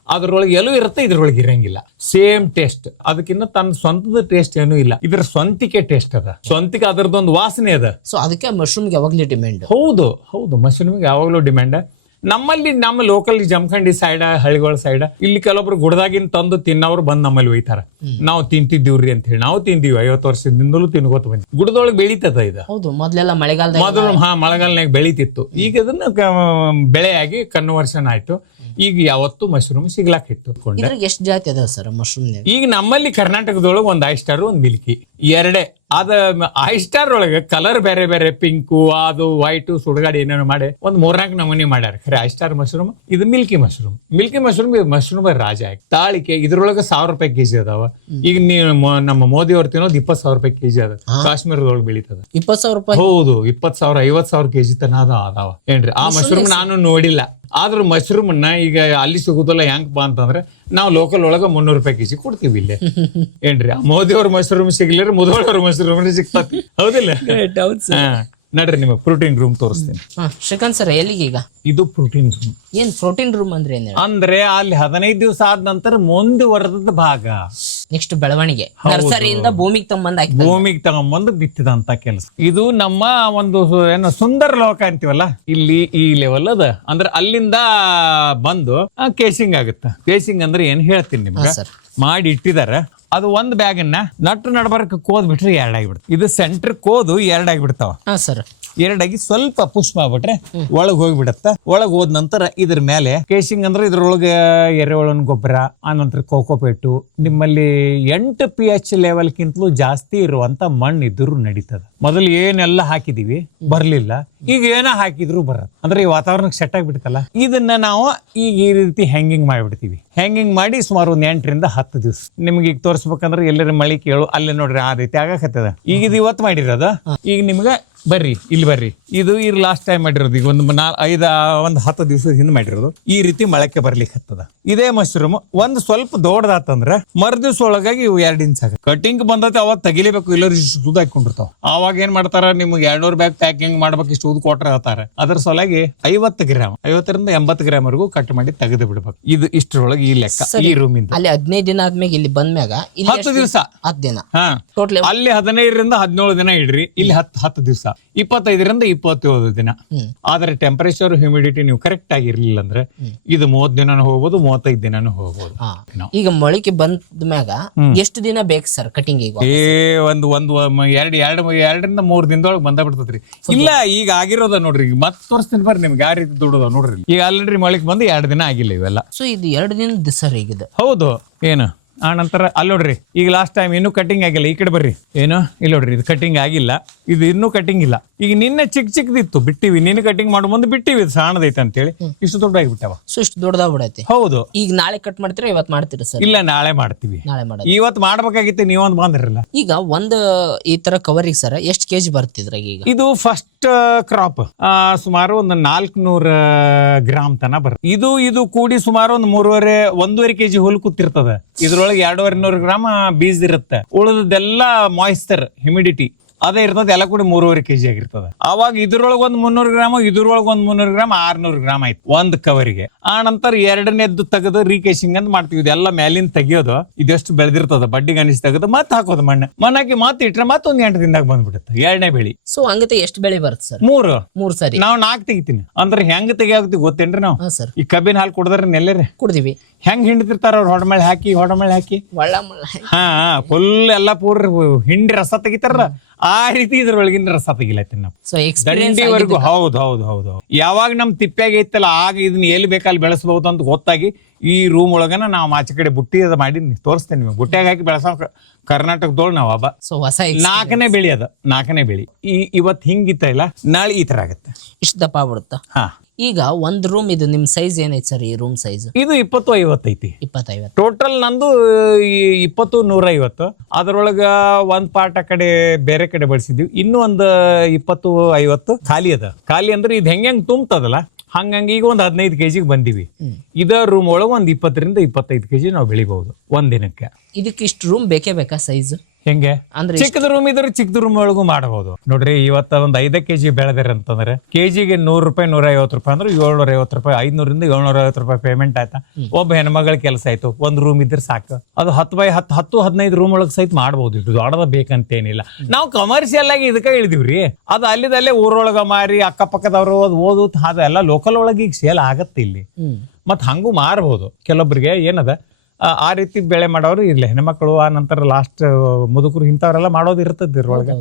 ಅದ್ರೊಳಗೆ ಎಲ್ಲೂ ಇರುತ್ತೆ ಇದ್ರೊಳಗೆ ಇರಂಗಿಲ್ಲ. ಸೇಮ್ ಟೇಸ್ಟ್ ಅದಕ್ಕಿಂತ ತನ್ನ ಸ್ವಂತದ ಟೇಸ್ಟ್ ಏನೂ ಇಲ್ಲ. ಇದ್ರ ಸ್ವಂತಿಕೆ ಟೇಸ್ಟ್ ಅದ. ಸ್ವಂತಿಕೆ ಅದರದೊಂದು ವಾಸನೆ ಅದ. ಸೊ ಅದಕ್ಕೆ ಮಶ್ರೂಮ್ಗೆ ಯಾವಾಗ್ಲೂ ಡಿಮ್ಯಾಂಡ್ ಹೌದು ಹೌದು. ಮಶ್ರೂಮ್ಗೆ ಯಾವಾಗಲೂ ಡಿಮ್ಯಾಂಡ್ ನಮ್ಮಲ್ಲಿ ನಮ್ಮ ಲೋಕಲ್ ಜಮಖಂಡಿ ಸೈಡ ಹಳ್ಳಿಗಳ ಸೈಡ ಇಲ್ಲಿ ಕೆಲವೊಬ್ರು ಗುಡದಾಗಿನ ತಂದು ತಿನ್ನೋರು ಬಂದ್ ನಮ್ಮಲ್ಲಿ ಒಯ್ತಾರ. ನಾವು ತಿಂತಿದ್ದೀವ್ರಿ ಅಂತ ಹೇಳಿ ನಾವು ತಿಂದೀವಿ ಐವತ್ತು ವರ್ಷದಿಂದಲೂ ತಿನ್ಕೋತ ಬಂದಿ ಗುಡದೊಳಗೆ ಬೆಳೀತದ ಇದು? ಹೌದು ಮೊದಲೆಲ್ಲ ಮಳೆಗಾಲ ಮೊದಲು ಹಾ ಮಳೆಗಾಲನಾಗ ಬೆಳೀತಿತ್ತು. ಈಗ ಅದನ್ನ ಬೆಳೆಯಾಗಿ ಕನ್ವರ್ಷನ್ ಆಯ್ತು. ಈಗ ಯಾವತ್ತು ಮಶ್ರೂಮ್ ಸಿಗ್ಲಾಕಿತ್ತು. ಎಷ್ಟು ಜಾತಿ ಅದಾವ ಸರ್ ಮಶ್ರೂಮ್ ಈಗ ನಮ್ಮಲ್ಲಿ ಕರ್ನಾಟಕದೊಳಗೆ ಒಂದ್ ಐ ಸ್ಟಾರ್ ಒಂದ್ ಮಿಲ್ಕಿ. ಎರಡೇ. ಅದ ಐ ಸ್ಟಾರ್ ಒಳಗೆ ಕಲರ್ ಬೇರೆ ಬೇರೆ ಪಿಂಕು ಅದು ವೈಟ್ ಸುಡಗಾಡಿ ಏನೇನು ಮಾಡಿ ಒಂದ್ ಮೂರ್ನಾಲ್ಕು ನಮೂನಿ ಮಾಡ್ಯಾರ. ಖರೆ ಐ ಸ್ಟಾರ್ ಮಶ್ರೂಮ್ ಇದು milky mushroom milky mushroom mushroom ರಾಜ ತಾಳಿಕೆ ಇದ್ರೊಳಗೆ ಸಾವಿರ ರೂಪಾಯಿ ಕೆಜಿ ಅದಾವ. ಈಗ ನೀವು ನಮ್ಮ ಮೋದಿ ಅವ್ರು ತಿನ್ನೋದು ಇಪ್ಪತ್ತು ಸಾವಿರ ರೂಪಾಯಿ ಕೆಜಿ ಅದ. ಕಾಶ್ಮೀರದೊಳಗೆ ಬೆಳೀತದ. ಇಪ್ಪತ್ತು ಸಾವಿರ ರೂಪಾಯಿ? ಹೌದು ಇಪ್ಪತ್ ಸಾವಿರ ಐವತ್ ಸಾವಿರ ಕೆಜಿ ತನ ಅದ ಅದಾವ. ಏನ್ರಿ ಆ ಮಶ್ರೂಮ್ ನಾನು ನೋಡಿಲ್ಲ. ಆದ್ರ ಮಶ್ರೂಮ್ನ ಈಗ ಅಲ್ಲಿ ಸಿಗುದಲ್ಲ ಹೆಂಗ್ ಬಾ ಅಂತಂದ್ರೆ ನಾವು ಲೋಕಲ್ ಒಳಗ ಮುನ್ನೂರು ರೂಪಾಯಿ ಕೆಜಿ ಕೊಡ್ತೀವಿ ಇಲ್ಲೇ. ಏನ್ರಿ ಆ ಮೋದಿ ಅವ್ರ ಮಶ್ರೂಮ್ ಸಿಗ್ಲಿರ ಮುದೋಳವ್ರ ಮಶ್ರೂಮ್ ಸಿಗ್ತತಿ. ಹೌದಿಲ್ಲ? ನಡ್ರಿ ನಿಮಗೆ ಪ್ರೋಟೀನ್ ರೂಮ್ ತೋರಿಸ್ತೀನಿ. ಶ್ರೀಕಾಂತ್ ಸರ್ ಎಲ್ಲಿಗೆ ಈಗ? ಇದು ಪ್ರೋಟೀನ್ ರೂಮ್ ಏನ್ ಪ್ರೋಟೀನ್ ರೂಮ್ ಅಂದ್ರೆ ಏನ್ ಅಂದ್ರೆ ಅಲ್ಲಿ ಹದಿನೈದು ದಿವಸ ಆದ ನಂತರ ಮುಂದುವರೆದ ಭಾಗ. ನೆಕ್ಸ್ಟ್ ಬೆಳವಣಿಗೆ. ನರ್ಸರಿಯಿಂದ ಭೂಮಿಗೆ ತಗೊಂಡ್ ಹಾಕಿ ಭೂಮಿಗೆ ತಗೊಂಬಂದು ಬಿತ್ತಿದಂತ ಕೆಲಸ. ಇದು ನಮ್ಮ ಒಂದು ಸು- ಏನು ಸುಂದರ ಲೋಕ ಅಂತೀವಲ್ಲ? ಇಲ್ಲಿ ಈ ಲೆವೆಲ್ ಅದ. ಅಂದ್ರೆ ಅಲ್ಲಿಂದ ಬಂದು ಕೇಸಿಂಗ್ ಆಗುತ್ತ. ಕೇಸಿಂಗ್ ಅಂದ್ರೆ ಏನ್ ಹೇಳ್ತೀನಿ ನಿಮ್ಗೆ? ಮಾಡಿ ಇಟ್ಟಿದಾರ ಅದು ಒಂದ್ ಬ್ಯಾಗನ್ನ ನಟ್ಟು ನಡಬರ್ಕ ಕೋದ್ ಬಿಟ್ರೆ ಎರಡಾಗಿ ಬಿಡ್ತ ಇದು ಸೆಂಟರ್ ಕೋದು ಎರಡಾಗಿಬಿಡ್ತಾವ ಹಾ ಸರ್. ಎರಡಾಗಿ ಸ್ವಲ್ಪ ಪುಷ್ ಮಾಡ್ಬಿಟ್ರೆ ಒಳಗ್ ಹೋಗ್ಬಿಡತ್ತ. ಒಳಗ್ ಹೋದ ನಂತರ ಇದ್ರ ಮೇಲೆ ಕೇಶಿಂಗ್ ಅಂದ್ರೆ ಇದ್ರೊಳಗ ಎರೆಹುಳನ ಗೊಬ್ಬರ ಆನಂತರ ಕೋಕೋಪೇಟು ನಿಮ್ಮಲ್ಲಿ ಎಂಟು ಪಿ ಎಚ್ ಲೆವೆಲ್ಗಿಂತಲೂ ಜಾಸ್ತಿ ಇರುವಂತ ಮಣ್ಣು ಇದ್ರೂ ನಡೀತದ. ಮೊದಲು ಏನೆಲ್ಲ ಹಾಕಿದೀವಿ? ಬರ್ಲಿಲ್ಲ. ಈಗ ಏನ ಹಾಕಿದ್ರು ಬರ ಅಂದ್ರೆ ಈ ವಾತಾವರಣಕ್ಕೆ ಸೆಟ್ ಆಗಿಬಿಡ್ತಲ್ಲ. ಇದನ್ನ ನಾವು ಈಗ ಈ ರೀತಿ ಹ್ಯಾಂಗಿಂಗ್ ಮಾಡಿಬಿಡ್ತೀವಿ. ಹ್ಯಾಂಗಿಂಗ್ ಮಾಡಿ ಸುಮಾರು ಒಂದ್ ಎಂಟರಿಂದ ಹತ್ತು ದಿವಸ. ನಿಮ್ಗೆ ಈಗ ತೋರಿಸ್ಬೇಕಂದ್ರೆ ಎಲ್ಲರ ಮಳಿ ಕೇಳು ಅಲ್ಲೇ ನೋಡ್ರಿ ಆ ರೀತಿ ಆಗಕತ್ತದ. ಈಗ ಇದು ಇವತ್ತು ಮಾಡಿರೋದ. ಈಗ ನಿಮ್ಗೆ ಬರ್ರಿ ಇಲ್ಲಿ ಬರ್ರಿ. ಇದು ಈ ಲಾಸ್ಟ್ ಟೈಮ್ ಮಾಡಿರೋದು. ಈಗ ಒಂದು ನಾ ಐದ ಒಂದು ಹತ್ತು ದಿವಸದ ಹಿಂದೆ ಮಾಡಿರೋದು. ಈ ರೀತಿ ಮೊಳಕೆ ಬರ್ಲಿಕ್ಕೆ ಹತ್ತದ ಇದೇ ಮಶ್ರೂಮ್ ಒಂದು ಸ್ವಲ್ಪ ದೊಡ್ಡದಾತಂದ್ರ ಮರ್ ದಿವ್ಸ ಒಳಗಾಗಿ ಇವು ಎರಡು ಇಂಚ್ ಆಗ ಕಟಿಂಗ್ ಬಂದತೆ ಅವಾಗ ತೆಗಿಲೇಬೇಕು. ಇಲ್ಲರ ಸುದ ಹಾಕೊಂಡಿರ್ತಾವ ಅವಾಗ ಏನ್ ಮಾಡ್ತಾರ? ನಿಮ್ಗೆ ಎರಡ್ನೂರು ಬ್ಯಾಗ್ ಪ್ಯಾಕಿಂಗ್ ಮಾಡ್ಬೇಕು ಇಷ್ಟು ಉದ್ ಕೊಟ್ರೆ ಹೇಳ್ತಾರೆ. ಅದ್ರ ಸಲುವಾಗಿ ಐವತ್ತು ಗ್ರಾಮ್ ಐವತ್ತರಿಂದ ಎಂಬತ್ತು ಗ್ರಾಮ್ ವರೆಗೂ ಕಟ್ ಮಾಡಿ ತೆಗೆದು ಬಿಡ್ಬೇಕು. ಇದು ಇಷ್ಟರೊಳಗೆ ಈ ಲೆಕ್ಕ ಈ ರೂಮಿಂದ ಅಲ್ಲಿ ಹದಿನೈದು ದಿನ ಆದ್ಮೇಲೆ ಇಲ್ಲಿ ಬಂದ್ಮ್ಯಾಗ ಇಲ್ಲಿ ಹತ್ತು ದಿವಸ. ಹತ್ತು ದಿನ? ಹಾ. ಟೋಟಲ್ ಅಲ್ಲಿ ಹದಿನೈದರಿಂದ ಹದಿನೇಳು ದಿನ ಇಡ್ರಿ. ಇಲ್ಲಿ ಹತ್ತು ಹತ್ತು ದಿವಸ. ಇಪ್ಪತ್ತೈದರಿಂದ ಇಪ್ಪತ್ತೇಳು ದಿನ. ಆದ್ರೆ ಟೆಂಪರೇಚರ್ ಹ್ಯೂಮಿಡಿಟಿ ನೀವು ಕರೆಕ್ಟ್ ಆಗಿ ಇರ್ಲಿಲ್ಲ ಅಂದ್ರೆ ಇದು ಮೂವತ್ ದಿನಾನು ಹೋಗ್ಬೋದು ಮೂವತ್ತೈದು ದಿನಾನು ಹೋಗ್ಬೋದು. ಈಗ ಮೊಳಕೆ ಬಂದ ಮ್ಯಾಗ ಎಷ್ಟು ದಿನ ಬೇಕು ಸರ್ ಕಟಿಂಗ್ ಈಗ ಏ ಒಂದು ಒಂದು ಎರಡು ಎರಡ್ ಎರಡು ಎರಡರಿಂದ ಮೂರ್ ದಿನದೊಳಗೆ ಬಂದ ಬಿಡ್ತದ್ರಿ ಇಲ್ಲ ಈಗ ಆಗಿರೋದ ನೋಡ್ರಿ ಈಗ ಮತ್ತೆ ತೋರಿಸ್ತೀನಿ ಬರ್ರಿ ನಿಮ್ಗೆ ಯಾವ ರೀತಿ ದುಡ್ಡದ ನೋಡ್ರಿ. ಈಗ ಆಲ್ರೆಡಿ ಮಳಿಗೆ ಬಂದು ಎರಡು ದಿನ ಆಗಿಲ್ಲ ಇವೆಲ್ಲ. ಸೊ ಇದು ಎರಡು ದಿನದ ಸರ್ ಈಗ ಇದು ಹೌದು ಏನು? ಆ ನಂತರ ಅಲ್ಲಿ ನೋಡ್ರಿ ಈಗ ಲಾಸ್ಟ್ ಟೈಮ್ ಇನ್ನೂ ಕಟಿಂಗ್ ಆಗಿಲ್ಲ. ಈ ಕಡೆ ಬರ್ರಿ. ಏನು ಇಲ್ಲಿ ನೋಡ್ರಿ ಇದು ಕಟಿಂಗ್ ಆಗಿಲ್ಲ. ಇದು ಇನ್ನೂ ಕಟಿಂಗ್ ಇಲ್ಲ. ಈಗ ನಿನ್ನೆ ಚಿಕ್ಕ ಚಿಕ್ಕದಿತ್ತು ಬಿಟ್ಟಿವಿ. ನಿನ್ನೆ ಕಟಿಂಗ್ ಮಾಡೋ ಮುಂದೆ ಬಿಟ್ಟಿವಿ. ಇದು ಸಣ್ಣದೈತೆ ಅಂತೇಳಿ. ಇಷ್ಟು ದೊಡ್ಡದಾಗಿ ಬಿಟ್ಟವ. ಸೊ ಇಷ್ಟು ದೊಡ್ಡದಾಗ ಬಿಡೈತಿ. ಹೌದು. ಈಗ ನಾಳೆ ಕಟ್ ಮಾಡ್ತೀರಾ ಇವತ್ತು ಮಾಡ್ತೀರಾ ಸರ್? ಇಲ್ಲ ನಾಳೆ ಮಾಡ್ತೀವಿ. ನಾಳೆ ಮಾಡೋದು? ಇವತ್ತು ಮಾಡ್ಬೇಕಾಗಿತ್ತು ನೀವೊಂದು ಬಂದಿರಲ್ಲ. ಈಗ ಒಂದು ಈ ತರ ಕವರಿಗೆ ಸರ್ ಎಷ್ಟು ಕೆಜಿ ಬರ್ತಿದ್ರ ಈಗ? ಇದು ಫಸ್ಟ್ ಕ್ರಾಪ್ ಸುಮಾರು ಒಂದು ನಾಲ್ಕುನೂರ ಗ್ರಾಮ್ ತನ ಬರುತ್ತೆ ಇದು ಇದು ಕೂಡಿ ಸುಮಾರು ಒಂದು ಮೂರುವರೆ ಒಂದೂವರೆ ಕೆಜಿ ಹುಲ್ ಕೂತಿರ್ತದ. ಇದ್ರೊಳಗೆ ಎರಡೂವರೆ ನೂರು ಗ್ರಾಮ್ ಬೀಜ ಇರುತ್ತೆ ಉಳಿದದೆಲ್ಲ ಮಾಯಿಸ್ಚರ್ ಹ್ಯುಮಿಡಿಟಿ ಅದೇ ಇರ್ತದೆ ಎಲ್ಲ ಕೂಡ ಮೂರುವರೆ ಕೆಜಿ ಆಗಿರ್ತದೆ. ಅವಾಗ ಇದ್ರೊಳಗೆ ಒಂದು ಮುನ್ನೂರು ಗ್ರಾಮ್ ಇದ್ರೊಳಗೆ ಒಂದು ಮುನ್ನೂರು ಗ್ರಾಮ್ ಆರ್ನೂರು ಗ್ರಾಮ್ ಆಯ್ತು ಒಂದ್ ಕವರಿಗೆ. ಆ ನಂತರ ಎರಡನೇದ್ದು ತೆಗೆದು ರೀಕೇಶಿಂಗ್ ಅಂತ ಮಾಡ್ತೀವಿ. ಇದೆಲ್ಲ ಮೇಲಿಂದ ತೆಗಿಯೋದು ಇದೆಷ್ಟು ಬೆಳೆದಿರ್ತದ ಬಡ್ಡಿ ಗಣಿಸಿ ತೆಗೆದು ಮತ್ತೆ ಹಾಕೋದು ಮಣ್ಣು. ಮಣ್ಣಾಕಿ ಮತ್ತೆ ಇಟ್ರೆ ಮತ್ತೆ ಒಂದ್ ಎಂಟು ದಿನದಾಗ ಬಂದ್ಬಿಡುತ್ತೆ ಎರಡನೇ ಬೆಳಿ. ಸೊ ಹಂಗತೆ ಎಷ್ಟು ಬೆಳೆ ಬರುತ್ತೆ ಸರ್? ಮೂರು. ಮೂರ್ ಸರಿ. ನಾವು ನಾಲ್ಕು ತೆಗಿತೀನಿ. ಅಂದ್ರೆ ಹೆಂಗ್ ತೆಗಿಯಾಗ್ತಿ ಗೊತ್ತೇನ್ರಿ ನಾವು? ಹಾ ಸರ್. ಈ ಕಬ್ಬಿನ ಹಾಲು ಕುಡಿದ್ರೆ ನೆಲ್ಲರಿ ಕುಡ್ದಿವಿ. ಹೆಂಗ್ ಹಿಂಡ್ತಿರ್ತಾರ ಅವ್ರ ಹೊಡಮಳೆ ಹಾಕಿ ಹೊಡಮಳೆ ಹಾಕಿ? ಒಳ್ಳ ಮಳ್ಳ ಹಾ ಫುಲ್ ಎಲ್ಲಾ ಪೂರ್ ಹಿಂಡಿ ರಸ ತೆಗಿತಾರ ಆ ರೀತಿ ಇದ್ರೊಳಗಿನ ರಸ ತೆಗಿಲತ್ತೀನಿ ನಾವು. ಸೊ ಎಕ್ಸ್ಪೀರಿಯನ್ಸ್ ದಂಡಿವರೆಗೂ ಹೌದು ಹೌದು ಹೌದು ಹೌದು. ಯಾವಾಗ ನಮ್ ತಿಪ್ಪ್ಯಾಗ ಇತ್ತಲ್ಲ ಆಗ ಇದನ್ನ ಎಲ್ಲಿ ಬೇಕಲ್ಲಿ ಬೆಳೆಸಬಹುದು ಅಂತ ಗೊತ್ತಾಗಿ ಈ ರೂಮ್ ಒಳಗನ ನಾವು ಆಚೆ ಕಡೆ ಬುಟ್ಟಿ ಅದ ಮಾಡಿ ತೋರಿಸ್ತೇನೆ ನಿಮಗೆ. ಬುಟ್ಟ್ಯಾಗ ಹಾಕಿ ಬೆಳೆಸೋ ಕ- ಕರ್ನಾಟಕದೊಳ್ ನಾವ್ ಹಬ್ಬ ಸೊ ಹೊಸ ನಾಲ್ಕನೇ ಬೆಳಿ ಅದ ನಾಲ್ಕನೇ ಬೆಳಿ. ಈ ಇವತ್ ಹಿಂಗಿತ್ತ ಇಲ್ಲ ನಾಳೆ ಈ ತರ ಆಗತ್ತೆ. ಇಷ್ಟ ದಪ್ಪ ಆಗ್ಬಿಡುತ್ತಾ? ಹಾ. ಈಗ ಒಂದ್ ರೂಮ್ ಇದು ನಿಮ್ ಸೈಜ್ ಏನೈತೆ ಸರ್ ಈ ರೂಮ್ ಸೈಜ್ ಇದು ಇಪ್ಪತ್ತು ಐವತ್ತೈತಿ ಇಪ್ಪತ್ತೈವತ್ತು. ಟೋಟಲ್ ನಂದು ಈ ಇಪ್ಪತ್ತು ನೂರ ಐವತ್ತು. ಅದ್ರೊಳಗ ಒಂದ್ ಪಾರ್ಟ್ ಆ ಕಡೆ ಬೇರೆ ಕಡೆ ಬಳಸಿದ್ವಿ. ಇನ್ನೂ ಒಂದು ಇಪ್ಪತ್ತು ಐವತ್ತು ಖಾಲಿ ಅದ. ಖಾಲಿ ಅಂದ್ರೆ ಇದು ಹೆಂಗ್ ಹೆಂಗ್ ತುಂಬ್ತದಲ್ಲ? ಹಂಗಂಗ ಈಗ ಒಂದ್ ಹದಿನೈದು ಕೆಜಿಗೆ ಬಂದಿವಿ. ಇದ ರೂಮ್ ಒಳಗ ಒಂದ್ ಇಪ್ಪತ್ತರಿಂದ ಇಪ್ಪತ್ತೈದು ಕೆಜಿ ನಾವು ಬೆಳಿಬಹುದು ಒಂದ್ ದಿನಕ್ಕೆ ಇದಕ್ಕೆ ಇಷ್ಟು ರೂಮ್ ಬೇಕೇ ಬೇಕಾ ಸೈಜ್ ಹೆಂಗೆ? ಅಂದ್ರೆ ಚಿಕ್ಕದ ರೂಮ್ ಇದ್ರೆ ಚಿಕ್ಕದ ರೂಮ್ ಒಳಗೂ ಮಾಡಬಹುದು ನೋಡ್ರಿ ಇವತ್ತ ಒಂದ್ ಐದ ಕೆಜಿ ಬೆಳೆದಿರ ಅಂತಂದ್ರೆ ಕೆಜಿಗೆ ನೂರ್ ರೂಪಾಯಿ ನೂರ ಐವತ್ತು ರೂಪಾಯಿ ಅಂದ್ರೆ ಏಳ್ನೂರ ಐವತ್ತು ರೂಪಾಯಿ ಐದ್ನೂರಿಂದ ಏಳ್ನೂರ ಐವತ್ತು ರೂಪಾಯಿ ಪೇಮೆಂಟ್ ಆಯ್ತಾ? ಒಬ್ಬ ಹೆಣ್ಮಗಳ ಕೆಲಸ ಆಯ್ತು ಒಂದ್ ರೂಮ್ ಇದ್ರೆ ಸಾಕು. ಅದು ಹತ್ತು ಬೈ ಹತ್ತು ಹತ್ತು ಹದಿನೈದು ರೂಮ್ ಒಳಗೆ ಸಹಿತ ಮಾಡಬಹುದು ಇದು ದೊಡ್ಡದ ಬೇಕಂತೇನಿಲ್ಲ. ನಾವು ಕಮರ್ಷಿಯಲ್ ಆಗಿ ಇದಕ್ಕೆ ಇಳಿದಿವ್ರಿ ಅದು ಅಲ್ಲಿದಲ್ಲೇ ಊರೊಳಗ ಮಾರಿ ಅಕ್ಕಪಕ್ಕದವರು ಅದು ಓದು ಅದೆಲ್ಲ ಲೋಕಲ್ ಒಳಗೆ ಈಗ ಸೇಲ್ ಆಗತ್ತೆ ಇಲ್ಲಿ. ಮತ್ತೆ ಮತ್ ಹಂಗೂ ಮಾರಬಹುದು ಕೆಲವೊಬ್ರಿಗೆ ಏನದ? ಆ- ರೀತಿ ಬೆಳೆ ಮಾಡೋರು ಇರಲಿ. ಹೆಣ್ಮಕ್ಳು ಆ ನಂತರ ಲಾಸ್ಟ್ ಮುದುಕರು ಇಂಥವ್ರೆಲ್ಲ ಮಾಡೋದು ಇರ್ತದೆ ಇದ್ರೊಳಗೆ.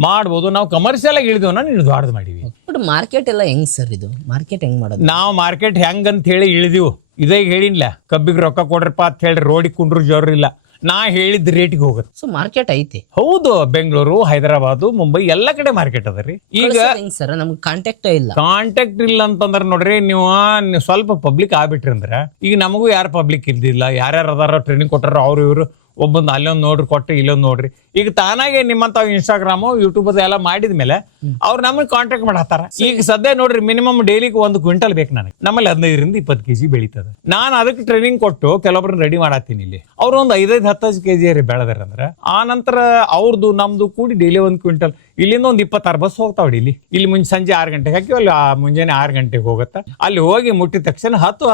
ಮಾಡ್ಬೋದು. ನಾವು ಕಮರ್ಷಿಯಲ್ ಆಗಿ ಇಳಿದ್ವಿ ನಾನು ಇಳಿದು ಮಾಡೀವಿ ಬಟ್ ಮಾರ್ಕೆಟ್ ಎಲ್ಲ ಹೆಂಗ್ ಸರ್ ಇದು? ಮಾರ್ಕೆಟ್ ಹೆಂಗ್ ಮಾಡೋದು? ನಾವು ಮಾರ್ಕೆಟ್ ಹೆಂಗ್ ಅಂತ ಹೇಳಿ ಇಳಿದಿವು. ಇದೇ ಹೇಳಿಲ್ಲ ಕಬ್ಬಿಗೆ ರೊಕ್ಕ ಕೊಡ್ರಪ್ಪ ಅಂತ ಹೇಳಿ ರೋಡಿಗೆ ಕುಂಡ್ರು ಜೋರ್ ಇಲ್ಲ. ನಾ ಹೇಳಿದ ರೇಟಿಗೆ ಹೋಗುತ್ತೆ. ಸೊ ಮಾರ್ಕೆಟ್ ಐತಿ. ಹೌದು ಬೆಂಗಳೂರು ಹೈದರಾಬಾದ್ ಮುಂಬೈ ಎಲ್ಲ ಕಡೆ ಮಾರ್ಕೆಟ್ ಅದ ರೀ. ಈಗ ಸರ್ ನಮ್ಗೆ ಕಾಂಟ್ಯಾಕ್ಟ್ ಇಲ್ಲ. ಕಾಂಟ್ಯಾಕ್ಟ್ ಇಲ್ಲ ಅಂತಂದ್ರೆ ನೋಡ್ರಿ ನೀವು ನೀವು ಸ್ವಲ್ಪ ಪಬ್ಲಿಕ್ ಆಗ್ಬಿಟ್ರಿ ಅಂದ್ರೆ ಈಗ ನಮಗೂ ಯಾರು ಪಬ್ಲಿಕ್ ಇಲ್ದಿಲ್ಲ ಯಾರ್ಯಾರು ಅದಾರ ಟ್ರೈನಿಂಗ್ ಕೊಟ್ಟಾರ ಅವ್ರು ಇವರು ಒಬ್ಬೊಂದು ಅಲ್ಲೊಂದು ನೋಡ್ರಿ ಕೊಟ್ಟು ಇಲ್ಲೊಂದು ನೋಡ್ರಿ. ಈಗ ತಾನಾಗೆ ನಿಮ್ಮಂತ ಇನ್ಸ್ಟಾಗ್ರಾಮು ಯೂಟ್ಯೂಬ್ ಎಲ್ಲ ಮಾಡಿದ್ಮೇಲೆ ಅವ್ರು ನಮ್ಮನ್ನ ಕಾಂಟ್ಯಾಕ್ಟ್ ಮಾಡತ್ತಾರ. ಈಗ ಸದ್ಯ ನೋಡ್ರಿ ಮಿನಿಮಮ್ ಡೈಲಿಗೆ ಒಂದು ಕ್ವಿಂಟಲ್ ಬೇಕು ನನಗೆ. ನಮ್ಮಲ್ಲಿ ಹದಿನೈದರಿಂದ ಇಪ್ಪತ್ತು ಕೆಜಿ ಬೆಳೀತದೆ. ನಾನು ಅದಕ್ಕೆ ಟ್ರೈನಿಂಗ್ ಕೊಟ್ಟು ಕೆಲವೊಬ್ರನ್ನ ರೆಡಿ ಮಾಡತ್ತೀನಿ ಇಲ್ಲಿ. ಅವ್ರು ಒಂದು ಐದೈದು ಹತ್ತೈದು ಕೆಜಿ ರೀ ಬೆಳೆದಾರಂದ್ರೆ ಆ ನಂತರ ಅವ್ರದ್ದು ನಮ್ದು ಕೂಡಿ ಡೈಲಿ ಒಂದು ಕ್ವಿಂಟಲ್. ಇಲ್ಲಿಂದ ಒಂದು ಇಪ್ಪತ್ತಾರು ಬಸ್ ಹೋಗ್ತಾವ ಇಲ್ಲಿ. ಇಲ್ಲಿ ಮುಂಚೆ ಸಂಜೆ ಆರು ಗಂಟೆಗೆ ಹಾಕಿ ಅಲ್ಲಿ ಮುಂಜಾನೆ ಆರು ಗಂಟೆಗೆ ಹೋಗುತ್ತೆ. ಅಲ್ಲಿ ಹೋಗಿ ಮುಟ್ಟಿದ ತಕ್ಷಣ ಹತ್ತು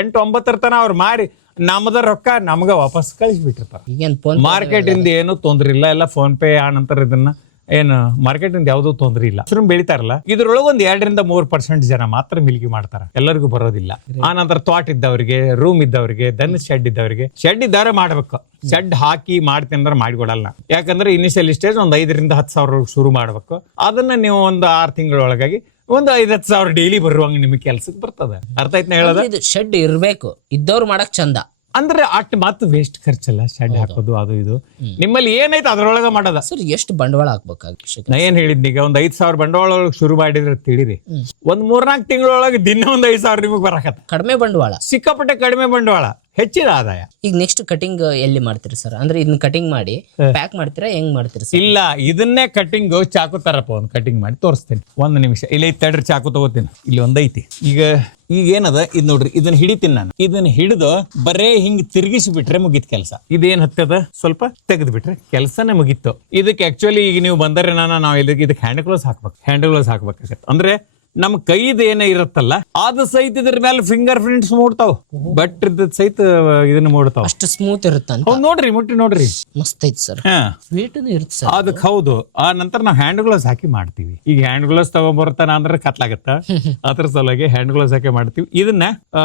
ಎಂಟು ಒಂಬತ್ತರ ತನಕ ಅವ್ರು ಮಾರಿ ನಮ್ದ ರೊಕ್ಕ ನಮ್ಗ ವಾಪಸ್ ಕಳಿಸ್ಬಿಟ್ಟಿರ್ತಾರ. ಈಗೇನ್ ಫೋನ್ ಮಾರ್ಕೆಟ್ ಇಂದ ಏನು ತೊಂದ್ರೆ ಇಲ್ಲ ಎಲ್ಲ ಫೋನ್ ಪೇ ಆ ನಂತರ ಇದನ್ನ ಏನು ಮಾರ್ಕೆಟ್ ಇಂದ ಯಾವ್ದು ತೊಂದ್ರೆ ಇಲ್ಲ. ಮಶ್ರೂಮ್ ಬೆಳಿತಾರಲ್ಲ ಇದ್ರೊಳಗೆ ಒಂದ್ ಎರಡರಿಂದ ಮೂರ್ ಪರ್ಸೆಂಟ್ ಜನ ಮಾತ್ರ ಮಿಲ್ಕಿ ಮಾಡ್ತಾರ. ಎಲ್ಲರಿಗೂ ಬರೋದಿಲ್ಲ. ಆ ನಂತರ ತೋಟ ಇದ್ದವರಿಗೆ ರೂಮ್ ಇದ್ದವ್ರಿಗೆ ದನ್ ಶೆಡ್ ಇದ್ದವ್ರಿಗೆ. ಶೆಡ್ ಇದ್ದವರೇ ಮಾಡ್ಬೇಕು. ಶೆಡ್ ಹಾಕಿ ಮಾಡ್ತೀನಿ ಅಂದ್ರೆ ಮಾಡಿಕೊಡಲ್ಲ. ಯಾಕಂದ್ರೆ ಇನಿಷಿಯಲ್ ಸ್ಟೇಜ್ ಒಂದ್ ಐದರಿಂದ ಹತ್ತು ಸಾವಿರ ಶುರು ಮಾಡ್ಬೇಕು. ಅದನ್ನ ನೀವು ಒಂದು ಆರು ತಿಂಗಳೊಳಗಾಗಿ ಒಂದು ಐದ್ ಹತ್ತು ಸಾವಿರ ಡೈಲಿ ಬರುವಂಗ ನಿಮಗೆ ಕೆಲ್ಸಕ್ಕೆ ಬರ್ತದ. ಅರ್ಥ ಆಯ್ತು ಹೇಳೋದು? ಇದು ಶೆಡ್ ಇರ್ಬೇಕು. ಇದ್ದವ್ರು ಮಾಡಕ್ ಚಂದ. ಅಂದ್ರೆ ಅಟ್ ಮಾತು ವೇಸ್ಟ್ ಖರ್ಚಲ್ಲ ಶೆಡ್ ಹಾಕೋದು ಅದು ಇದು. ನಿಮ್ಮಲ್ಲಿ ಏನೈತೆ ಅದ್ರೊಳಗ ಮಾಡೋದ? ಸರ್ ಎಷ್ಟು ಬಂಡವಾಳ ಹಾಕ್ಬೇಕಾಗಿ ನಾ ಏನ್ ಹೇಳಿದ್ನಿ ಈಗ ಒಂದ್ ಐದ್ ಸಾವಿರ ಬಂಡವಾಳ ಒಳಗೆ ಶುರು ಮಾಡಿದ್ರೆ ತಿಳಿರಿ. ಒಂದ್ ಮೂರ್ನಾಲ್ಕು ತಿಂಗಳೊಳಗೆ ದಿನ ಒಂದ್ ಐದ್ ಸಾವಿರ ನಿಮಗೆ ಬರಕತ್ತ ಕಡಿಮೆ ಬಂಡವಾಳ. ಸಿಕ್ಕಾಪಟ್ಟೆ ಕಡಿಮೆ ಬಂಡವಾಳ. ಹೆಚ್ಚಿನ ಆದಾಯ. ಈಗ ನೆಕ್ಸ್ಟ್ ಕಟಿಂಗ್ ಎಲ್ಲಿ ಮಾಡ್ತೀರಿ ಸರ್ ಅಂದ್ರೆ ಇದನ್ನ ಕಟಿಂಗ್ ಮಾಡಿ ಪ್ಯಾಕ್ ಮಾಡ್ತೀರಾ ಹೆಂಗ್ ಮಾಡ್ತೀರಿ ಸರ್ ಇಲ್ಲ ಇದನ್ನೇ ಕಟಿಂಗ್ ಚಾಕು ತರಪ್ಪ ಒಂದು ಕಟಿಂಗ್ ಮಾಡಿ ತೋರಿಸ್ತೇನೆ. ಒಂದ್ ನಿಮಿಷ. ಇಲ್ಲಿ ತಡ್ರಿ ಚಾಕು ತಗೋತೀನಿ. ಇಲ್ಲಿ ಒಂದೈತಿ ಈಗ ಈಗ ಏನದ? ಇದ್ ನೋಡ್ರಿ ಇದನ್ನ ಹಿಡಿತೀನಿ ನಾನು. ಇದನ್ನ ಹಿಡಿದು ಬರೇ ಹಿಂಗ್ ತಿರುಗಿಸಿ ಬಿಟ್ರೆ ಮುಗಿತ್ ಕೆಲಸ. ಇದೇನ್ ಹತ್ತದ? ಸ್ವಲ್ಪ ತೆಗೆದು ಬಿಟ್ರೆ ಕೆಲಸನೇ ಮುಗಿತ್ತು ಇದಕ್ಕೆ ಆಕ್ಚುಲಿ ಈಗ ನೀವು ಬಂದರೆ ನಾನು ನಾವು ಇದಕ್ಕೆ ಇದಕ್ಕೆ ಹ್ಯಾಂಡ್ ಗ್ಲೋಸ್ ಹಾಕ್ಬೇಕು. ಹ್ಯಾಂಡ್ ಗ್ಲೋಸ್ ಹಾಕ್ಬೇಕಾಗತ್ತೆ. ಅಂದ್ರೆ ನಮ್ ಕೈದ ಏನೇ ಇರುತ್ತಲ್ಲ ಅದು ಸಹಿತ ಇದ್ರ ಮೇಲೆ ಫಿಂಗರ್ ಪ್ರಿಂಟ್ಸ್ ಮೂಡ್ತಾವ. ಬಟ್ ಇದ್ದ ಸಹಿತ ಇದನ್ನ ಮೂಡ್ತಾವ. ಅಷ್ಟು ಸ್ಮೂತ್ ಇರುತ್ತಂತ? ಹೌದ್ ನೋಡ್ರಿ ಮುಟ್ಟಿ ನೋಡ್ರಿ. ಮಸ್ತ್ ಐತಿ ಸರ್ ಹಾ. ಇರುತ್ತೆ ಸರ್ ಅದಕ್ಕೆ ಹೌದು. ಆ ನಂತರ ನಾವು ಹ್ಯಾಂಡ್ ಗ್ಲೌಸ್ ಹಾಕಿ ಮಾಡ್ತೀವಿ. ಈಗ ಹ್ಯಾಂಡ್ ಗ್ಲೌಸ್ ತಗೊಂಡ್ಬರ್ತಾನ ಅಂದ್ರೆ ಕತ್ಲಾಗತ್ತ? ಅದ್ರ ಸಲುವಾಗಿ ಹ್ಯಾಂಡ್ ಗ್ಲೌಸ್ ಹಾಕಿ ಮಾಡ್ತೀವಿ. ಇದನ್ನ ಆ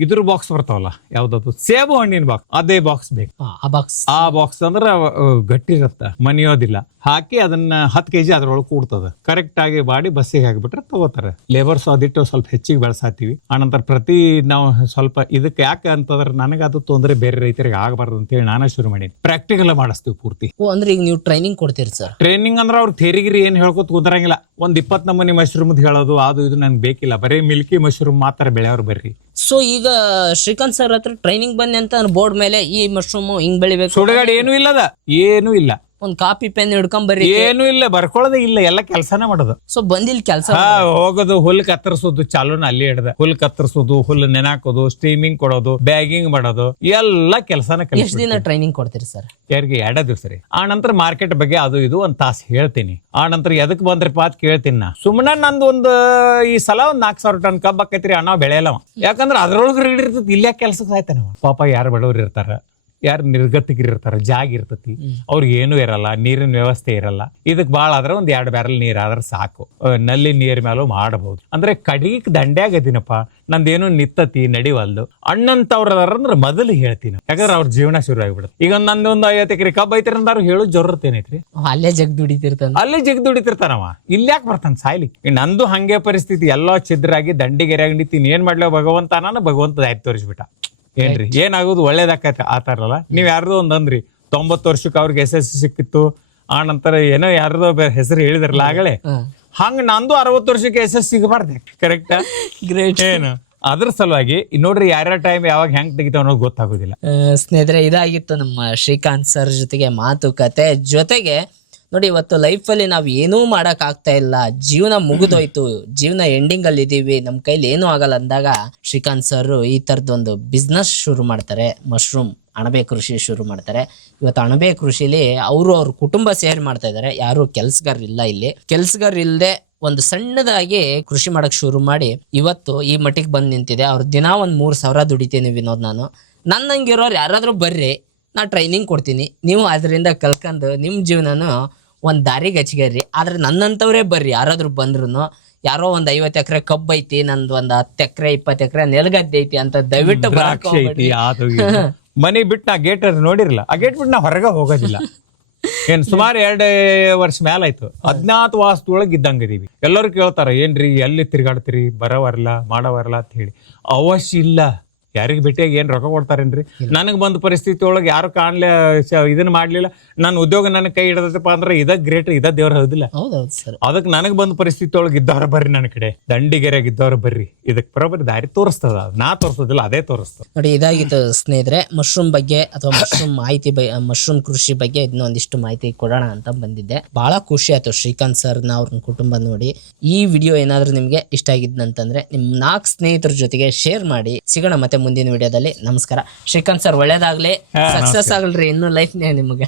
ಇದ್ರ ಬಾಕ್ಸ್ ಬರ್ತಾವಲ್ಲ ಯಾವ್ದದು? ಸೇಬು ಹಣ್ಣಿನ ಬಾಕ್ಸ್ ಅದೇ ಬಾಕ್ಸ್ ಬೇಕು. ಆ ಬಾಕ್ಸ್ ಆ ಬಾಕ್ಸ್ ಅಂದ್ರ ಆ, ಗಟ್ಟಿ ಇರತ್ತ ಮನಿಯೋದಿಲ್ಲ. ಹಾಕಿ ಅದನ್ನ ಹತ್ತು ಕೆಜಿ ಅದ್ರೊಳಗೆ ಕೂಡ್ತದ. ಕರೆಕ್ಟ್ ಆಗಿ ಮಾಡಿ ಬಸ್ಸಿಗೆ ಹಾಕಿಬಿಟ್ರೆ ತಗೋತಾರೆ. ಲೇಬರ್ಸ್ ಅದಿಟ್ಟು ಸ್ವಲ್ಪ ಹೆಚ್ಚಿಗೆ ಬೆಳೆಸಾತೀವಿ. ಆನಂತರ ಪ್ರತಿ ನಾವು ಸ್ವಲ್ಪ ಇದಕ್ಕೆ ಯಾಕೆ ಅಂತಂದ್ರೆ ನನಗೆ ಅದು ತೊಂದರೆ ಬೇರೆ ರೈತರಿಗೆ ಆಗಬಾರ್ದು ಅಂತೇಳಿ ನಾನೇ ಶುರು ಮಾಡೀನಿ. ಪ್ರಾಕ್ಟಿಕಲ್ ಮಾಡಿಸ್ತೀವಿ ಪೂರ್ತಿ. ಓ ಅಂದ್ರೆ ಈಗ ನೀವು ಟ್ರೈನಿಂಗ್ ಕೊಡ್ತೀರಿ ಸರ್ ಟ್ರೈನಿಂಗ್ ಅಂದ್ರೆ ಅವ್ರು ಥೇರಿಗಿರಿ ಏನ್ ಹೇಳ್ಕೊತ ಕುದರಂಗಿಲ್ಲ. ಒಂದ್ ಇಪ್ಪತ್ ನಮೂನಿ ಮಶ್ರೂಮ್ ಹೇಳೋದು ಅದು ಇದು ನನ್ಗೆ ಬೇಕಿಲ್ಲ. ಬರೀ ಮಿಲ್ಕಿ ಮಶ್ರೂಮ್ ಮಾತ್ರ ಬೆಳೆಯವ್ರು ಬರ್ರಿ. ಸೊ ಈಗ ಶ್ರೀಕಾಂತ್ ಸರ್ ಹತ್ರ ಟ್ರೈನಿಂಗ್ ಬಂದ್ ಅಂತ ಬೋರ್ಡ್ ಮೇಲೆ ಈ ಮಶ್ರೂಮ್ ಹಿಂಗ್ ಬೆಳಿಬೇಕು. ಸುಡಗಾಡಿ ಏನೂ ಇಲ್ಲದ. ಏನೂ ಇಲ್ಲ. ಒಂದ್ ಕಾಪಿ ಪೆನ್ ಹಿಡ್ಕೊಂಡ್ ಬರ್ರಿ. ಏನೂ ಇಲ್ಲ ಬರ್ಕೊಳ್ಳೋದೇ ಇಲ್ಲ ಎಲ್ಲ ಕೆಲಸನೇ ಮಾಡೋದು. ಸೊ ಬಂದಿಲ್ ಕೆಲಸ ಹಾ ಹೋಗೋದು ಹುಲ್ ಕತ್ತರಿಸೋದು ಚಾಲೂನ ಅಲ್ಲಿ ಹಿಡ್ದ. ಹುಲ್ ಕತ್ತರಿಸೋದು ಹುಲ್ ನೆನಾಕೋದು ಸ್ಟೀಮಿಂಗ್ ಕೊಡೋದು ಬ್ಯಾಗಿಂಗ್ ಮಾಡೋದು ಎಲ್ಲ ಕೆಲಸನ ಎಷ್ಟ್ ದಿನ ಟ್ರೈನಿಂಗ್ ಕೊಡ್ತೀರಿ ಸರ್ ಯಾರಿಗೆ ಎರಡ ದಿವಸ ರೀ. ಆ ನಂತರ ಮಾರ್ಕೆಟ್ ಬಗ್ಗೆ ಅದು ಇದು ಒಂದ್ ತಾಸು ಹೇಳ್ತೀನಿ. ಆ ನಂತರ ಎದಕ್ ಬಂದ್ರಪ್ಪ ಅಂತ ಕೇಳ್ತೀನಿ ನಾ. ಸುಮ್ಮನೆ ನಂದು ಒಂದು ಈ ಸಲ ಒಂದ್ ನಾಲ್ಕು ಸಾವಿರ ಟನ್ ಕಬ್ಬ್ ಆಕೈತ್ರಿ ಅಣ್ಣ ಬೆಳೆಯಲ್ಲವ. ಯಾಕಂದ್ರ ಅದ್ರೊಳಗೆ ರೀಡ್ ಇರ್ತೈತಿ ಇಲ್ಲೇ ಕೆಲ್ಸಕ್ಕೆ ಆಯ್ತಾನ ಪಾಪ ಯಾರು ಬಡವ್ರು ಇರ್ತಾರ. ಯಾರು ನಿರ್ಗತಿಕರಿರ್ತಾರ ಜಾಗ ಇರ್ತತಿ. ಅವ್ರಿಗೆ ಏನು ಇರಲ್ಲ ನೀರಿನ ವ್ಯವಸ್ಥೆ ಇರಲ್ಲ. ಇದಕ್ಕೆ ಬಾಳ ಆದ್ರೆ ಒಂದ್ ಎರಡ್ ಬ್ಯಾರಲ್ ನೀರ್ ಆದ್ರೆ ಸಾಕು. ನಲ್ಲಿ ನೀರ್ ಮೇಲೂ ಮಾಡಬಹುದು ಅಂದ್ರೆ ಕಡಿಕ್ ದಂಡ್ಯಾಗ ಆಗದಿನಪ್ಪ ನಂದೇನು ನಿತ್ತತಿ ನಡಿವಲ್ದು. ಅಣ್ಣಂತವ್ರ ಅಂದ್ರೆ ಮೊದಲು ಹೇಳ್ತೀನಿ. ಯಾಕಂದ್ರೆ ಅವ್ರ ಜೀವನ ಶುರು ಆಗ್ಬಿಡುತ್ತೆ ಈಗ ನಂದು ಒಂದು ಐವತ್ತು ಎಕರೆ ಕಬ್ಬ ಐತ್ರಿ ಅಂದ್ರೆ ಹೇಳು ಜೊರ್ರತ್ ಏನೈತ್ರಿ? ಅಲ್ಲೇ ಜಗ್ ದುಡಿತಿರ್ತಾನ. ಅಲ್ಲೇ ಜಗ್ ದುಡಿತಿರ್ತಾನವ. ಇಲ್ಯಾಕ್ ಬರ್ತಾನ ಸಾಯ್ಲಿ? ನಂದು ಹಂಗೆ ಪರಿಸ್ಥಿತಿ ಎಲ್ಲಾ ಛಿದ್ರಾಗಿ ದಂಡಿಗೆರೆಯಾಗಿ ನಿಂತೀನಿ. ಏನ್ ಮಾಡ್ಲೋ ಭಗವಂತ ನಾನು ಭಗವಂತ ದಾರಿ ತೋರಿಸ್ಬಿಟ್ಟ. ಏನ್ರಿ? ಏನಾಗೋದು ಒಳ್ಳೇದಾಕೈತೆ ಆತಾರಲ್ಲ ನೀವ್ ಯಾರ್ದೋ ಒಂದ್ ಅಂದ್ರಿ ತೊಂಬತ್ತು ವರ್ಷಕ್ಕೆ ಅವ್ರಿಗೆ ಎಸ್ ಎಸ್ ಸಿಕ್ಕಿತ್ತು ಆ ನಂತರ ಏನೋ ಯಾರ್ದೋ ಬೇರೆ ಹೆಸರು ಹೇಳಿದ್ರಲ್ಲ ಆಗಲೇ. ಹಂಗ ನಂದು ಅರವತ್ತು ವರ್ಷಕ್ಕೆ ಎಸ್ ಎಸ್ ಸಿಗಬಾರ್ದೆ ಕರೆಕ್ಟ್ ಗ್ರೇಟ್ ಏನು? ಅದ್ರ ಸಲುವಾಗಿ ನೋಡ್ರಿ ಯಾರ್ಯಾರ ಟೈಮ್ ಯಾವಾಗ ಹೆಂಗ್ ತೆಗಿತಾವ ಅನ್ನೋದು ಗೊತ್ತಾಗೋದಿಲ್ಲ. ಸ್ನೇಹಿತರೆ ಇದಾಗಿತ್ತು ನಮ್ಮ ಶ್ರೀಕಾಂತ್ ಸರ್ ಜೊತೆಗೆ ಮಾತುಕತೆ. ಜೊತೆಗೆ ನೋಡಿ, ಇವತ್ತು ಲೈಫಲ್ಲಿ ನಾವು ಏನೂ ಮಾಡಕ್ ಆಗ್ತಾ ಇಲ್ಲ. ಜೀವನ ಮುಗಿದೋಯ್ತು. ಜೀವನ ಎಂಡಿಂಗ್ ಅಲ್ಲಿ ಇದೀವಿ. ನಮ್ ಕೈಲಿ ಏನೂ ಆಗಲ್ಲ ಅಂದಾಗ ಶ್ರೀಕಾಂತ್ ಸರ್ ಈ ತರದೊಂದು ಬಿಸ್ನೆಸ್ ಶುರು ಮಾಡ್ತಾರೆ. ಮಶ್ರೂಮ್ ಅಣಬೆ ಕೃಷಿ ಶುರು ಮಾಡ್ತಾರೆ. ಇವತ್ತು ಅಣಬೆ ಕೃಷಿಲಿ ಅವರು ಅವ್ರ ಕುಟುಂಬ ಸೇರ್ ಮಾಡ್ತಾ ಇದ್ದಾರೆ ಯಾರು ಕೆಲ್ಸಗಾರ ಇಲ್ಲ ಇಲ್ಲಿ. ಕೆಲ್ಸಗಾರ ಇಲ್ಲದೆ ಒಂದು ಸಣ್ಣದಾಗಿ ಕೃಷಿ ಮಾಡಕ್ ಶುರು ಮಾಡಿ ಇವತ್ತು ಈ ಮಟ್ಟಿಗೆ ಬಂದ್ ನಿಂತಿದೆ. ಅವ್ರ ದಿನ ಒಂದು ಮೂರು ಸಾವಿರ ದುಡಿತೀನಿ ವಿನೋದ್ ನಾನು. ನನ್ನಂಗಿರೋರು ಯಾರಾದರೂ ಬರ್ರಿ. ನಾ ಟ್ರೈನಿಂಗ್ ಕೊಡ್ತೀನಿ. ನೀವು ಅದರಿಂದ ಕಲ್ಕೊಂಡು ನಿಮ್ಮ ಜೀವನನು ಒಂದ್ ದಾರಿಗೆ ಹಚ್ಗೇರಿ. ಆದ್ರೆ ನನ್ನಂತವ್ರೆ ಬರ್ರಿ. ಯಾರಾದ್ರೂ ಬಂದ್ರು ಯಾರೋ ಒಂದ್ ಐವತ್ತು ಎಕರೆ ಕಬ್ಬು ಐತಿ ನಂದು ಒಂದ್ ಹತ್ತ ಎಕರೆ ಇಪ್ಪತ್ತು ಎಕರೆ ನೆಲಗದ್ದೆ ಐತಿ ಅಂತ ದಯವಿಟ್ಟು ಬರಾಕ್ ದ್ರಾಕ್ಷಿ ಐತಿ ಅದು ಇದು. ಮನಿ ಬಿಟ್ಟು ನಾ ಗೇಟ್ ನೋಡಿರಲ್ಲ ಆ ಗೇಟ್ ಬಿಟ್ಟು ನಾ ಹೊರಗೆ ಹೋಗೋದಿಲ್ಲ. ಏನ್ ಸುಮಾರು ಎರಡ್ ವರ್ಷ ಮ್ಯಾಲ ಆಯ್ತು. ಅಜ್ಞಾತ ವಾಸ್ತುವೊಳಗೆ ಇದ್ದಂಗ ಇದೀವಿ. ಎಲ್ಲರೂ ಕೇಳ್ತಾರ ಏನ್ರಿ ಎಲ್ಲಿ ತಿರ್ಗಾಡ್ತೀರಿ? ಬರವರ್ಲ ಮಾಡವರ್ಲ ಅಂತ ಹೇಳಿ. ಅವಶ್ಯ ಇಲ್ಲ. ಯಾರಿಗೆ ಭೇಟಿಯಾಗಿ ಏನು ರೊಕ್ಕ ಕೊಡ್ತಾರೇನ್ರಿ? ನನಗೆ ಬಂದ ಪರಿಸ್ಥಿತಿ ಒಳಗೆ ಯಾರು ಕಾಣ್ಲಿ ಇದನ್ನ ಮಾಡ್ಲಿಲ್ಲ. ನನ್ನ ಉದ್ಯೋಗ ನನಗೆ ಕೈ ಹಿಡದಪ್ಪ ಅಂದ್ರೆ ಇದ ಗ್ರೇಟ್ ಇದ ದೇವ್ರ ಹೌದಿಲ್ಲ. ಹೌದೌದು ಸರ್. ಅದಕ್ಕೆ ನನಗೆ ಬಂದ ಪರಿಸ್ಥಿತಿ ಒಳಗೆ ಇದ್ದವ್ರ ಬರ್ರಿ ನನ್ನ ಕಡೆ. ದಂಡಿಗೆರೆಗೆ ಇದ್ದವ್ರ ಬರ್ರಿ. ಇದಕ್ಕೆ ಬರೋಬ್ಬರಿ ದಾರಿ ತೋರಿಸ್ತದ. ನಾ ತೋರಿಸೋದಿಲ್ಲ ಅದೇ ತೋರಿಸ್ತದ. ನೋಡಿ ಇದಾಗಿತ್ತು ಸ್ನೇಹಿತರೆ ಮಶ್ರೂಮ್ ಬಗ್ಗೆ ಅಥವಾ ಮಶ್ರೂಮ್ ಮಾಹಿತಿ ಬಗ್ಗೆ ಮಶ್ರೂಮ್ ಕೃಷಿ ಬಗ್ಗೆ ಇದನ್ನ ಒಂದಿಷ್ಟು ಮಾಹಿತಿ ಕೊಡೋಣ ಅಂತ ಬಂದಿದ್ದೆ. ಬಹಳ ಖುಷಿ ಆಯ್ತು ಶ್ರೀಕಾಂತ್ ಸರ್ನ ಅವ್ರನ್ನ ಕುಟುಂಬ ನೋಡಿ. ಈ ವಿಡಿಯೋ ಏನಾದ್ರೂ ನಿಮ್ಗೆ ಇಷ್ಟ ಆಗಿದ್ದಂತಂದ್ರೆ ನಿಮ್ ನಾಲ್ಕು ಸ್ನೇಹಿತರ ಜೊತೆಗೆ ಶೇರ್ ಮಾಡಿ. ಸಿಗೋಣ ಮತ್ತೆ ಮುಂದಿನ ವಿಡಿಯೋದಲ್ಲಿ ನಮಸ್ಕಾರ. ಶ್ರೀಕಾಂತ್ ಸರ್ ಒಳ್ಳೇದಾಗ್ಲಿ. ಸಕ್ಸಸ್ ಆಗಲ್ರಿ ಇನ್ನು ಲೈಫ್ ನಿಮಗೆ.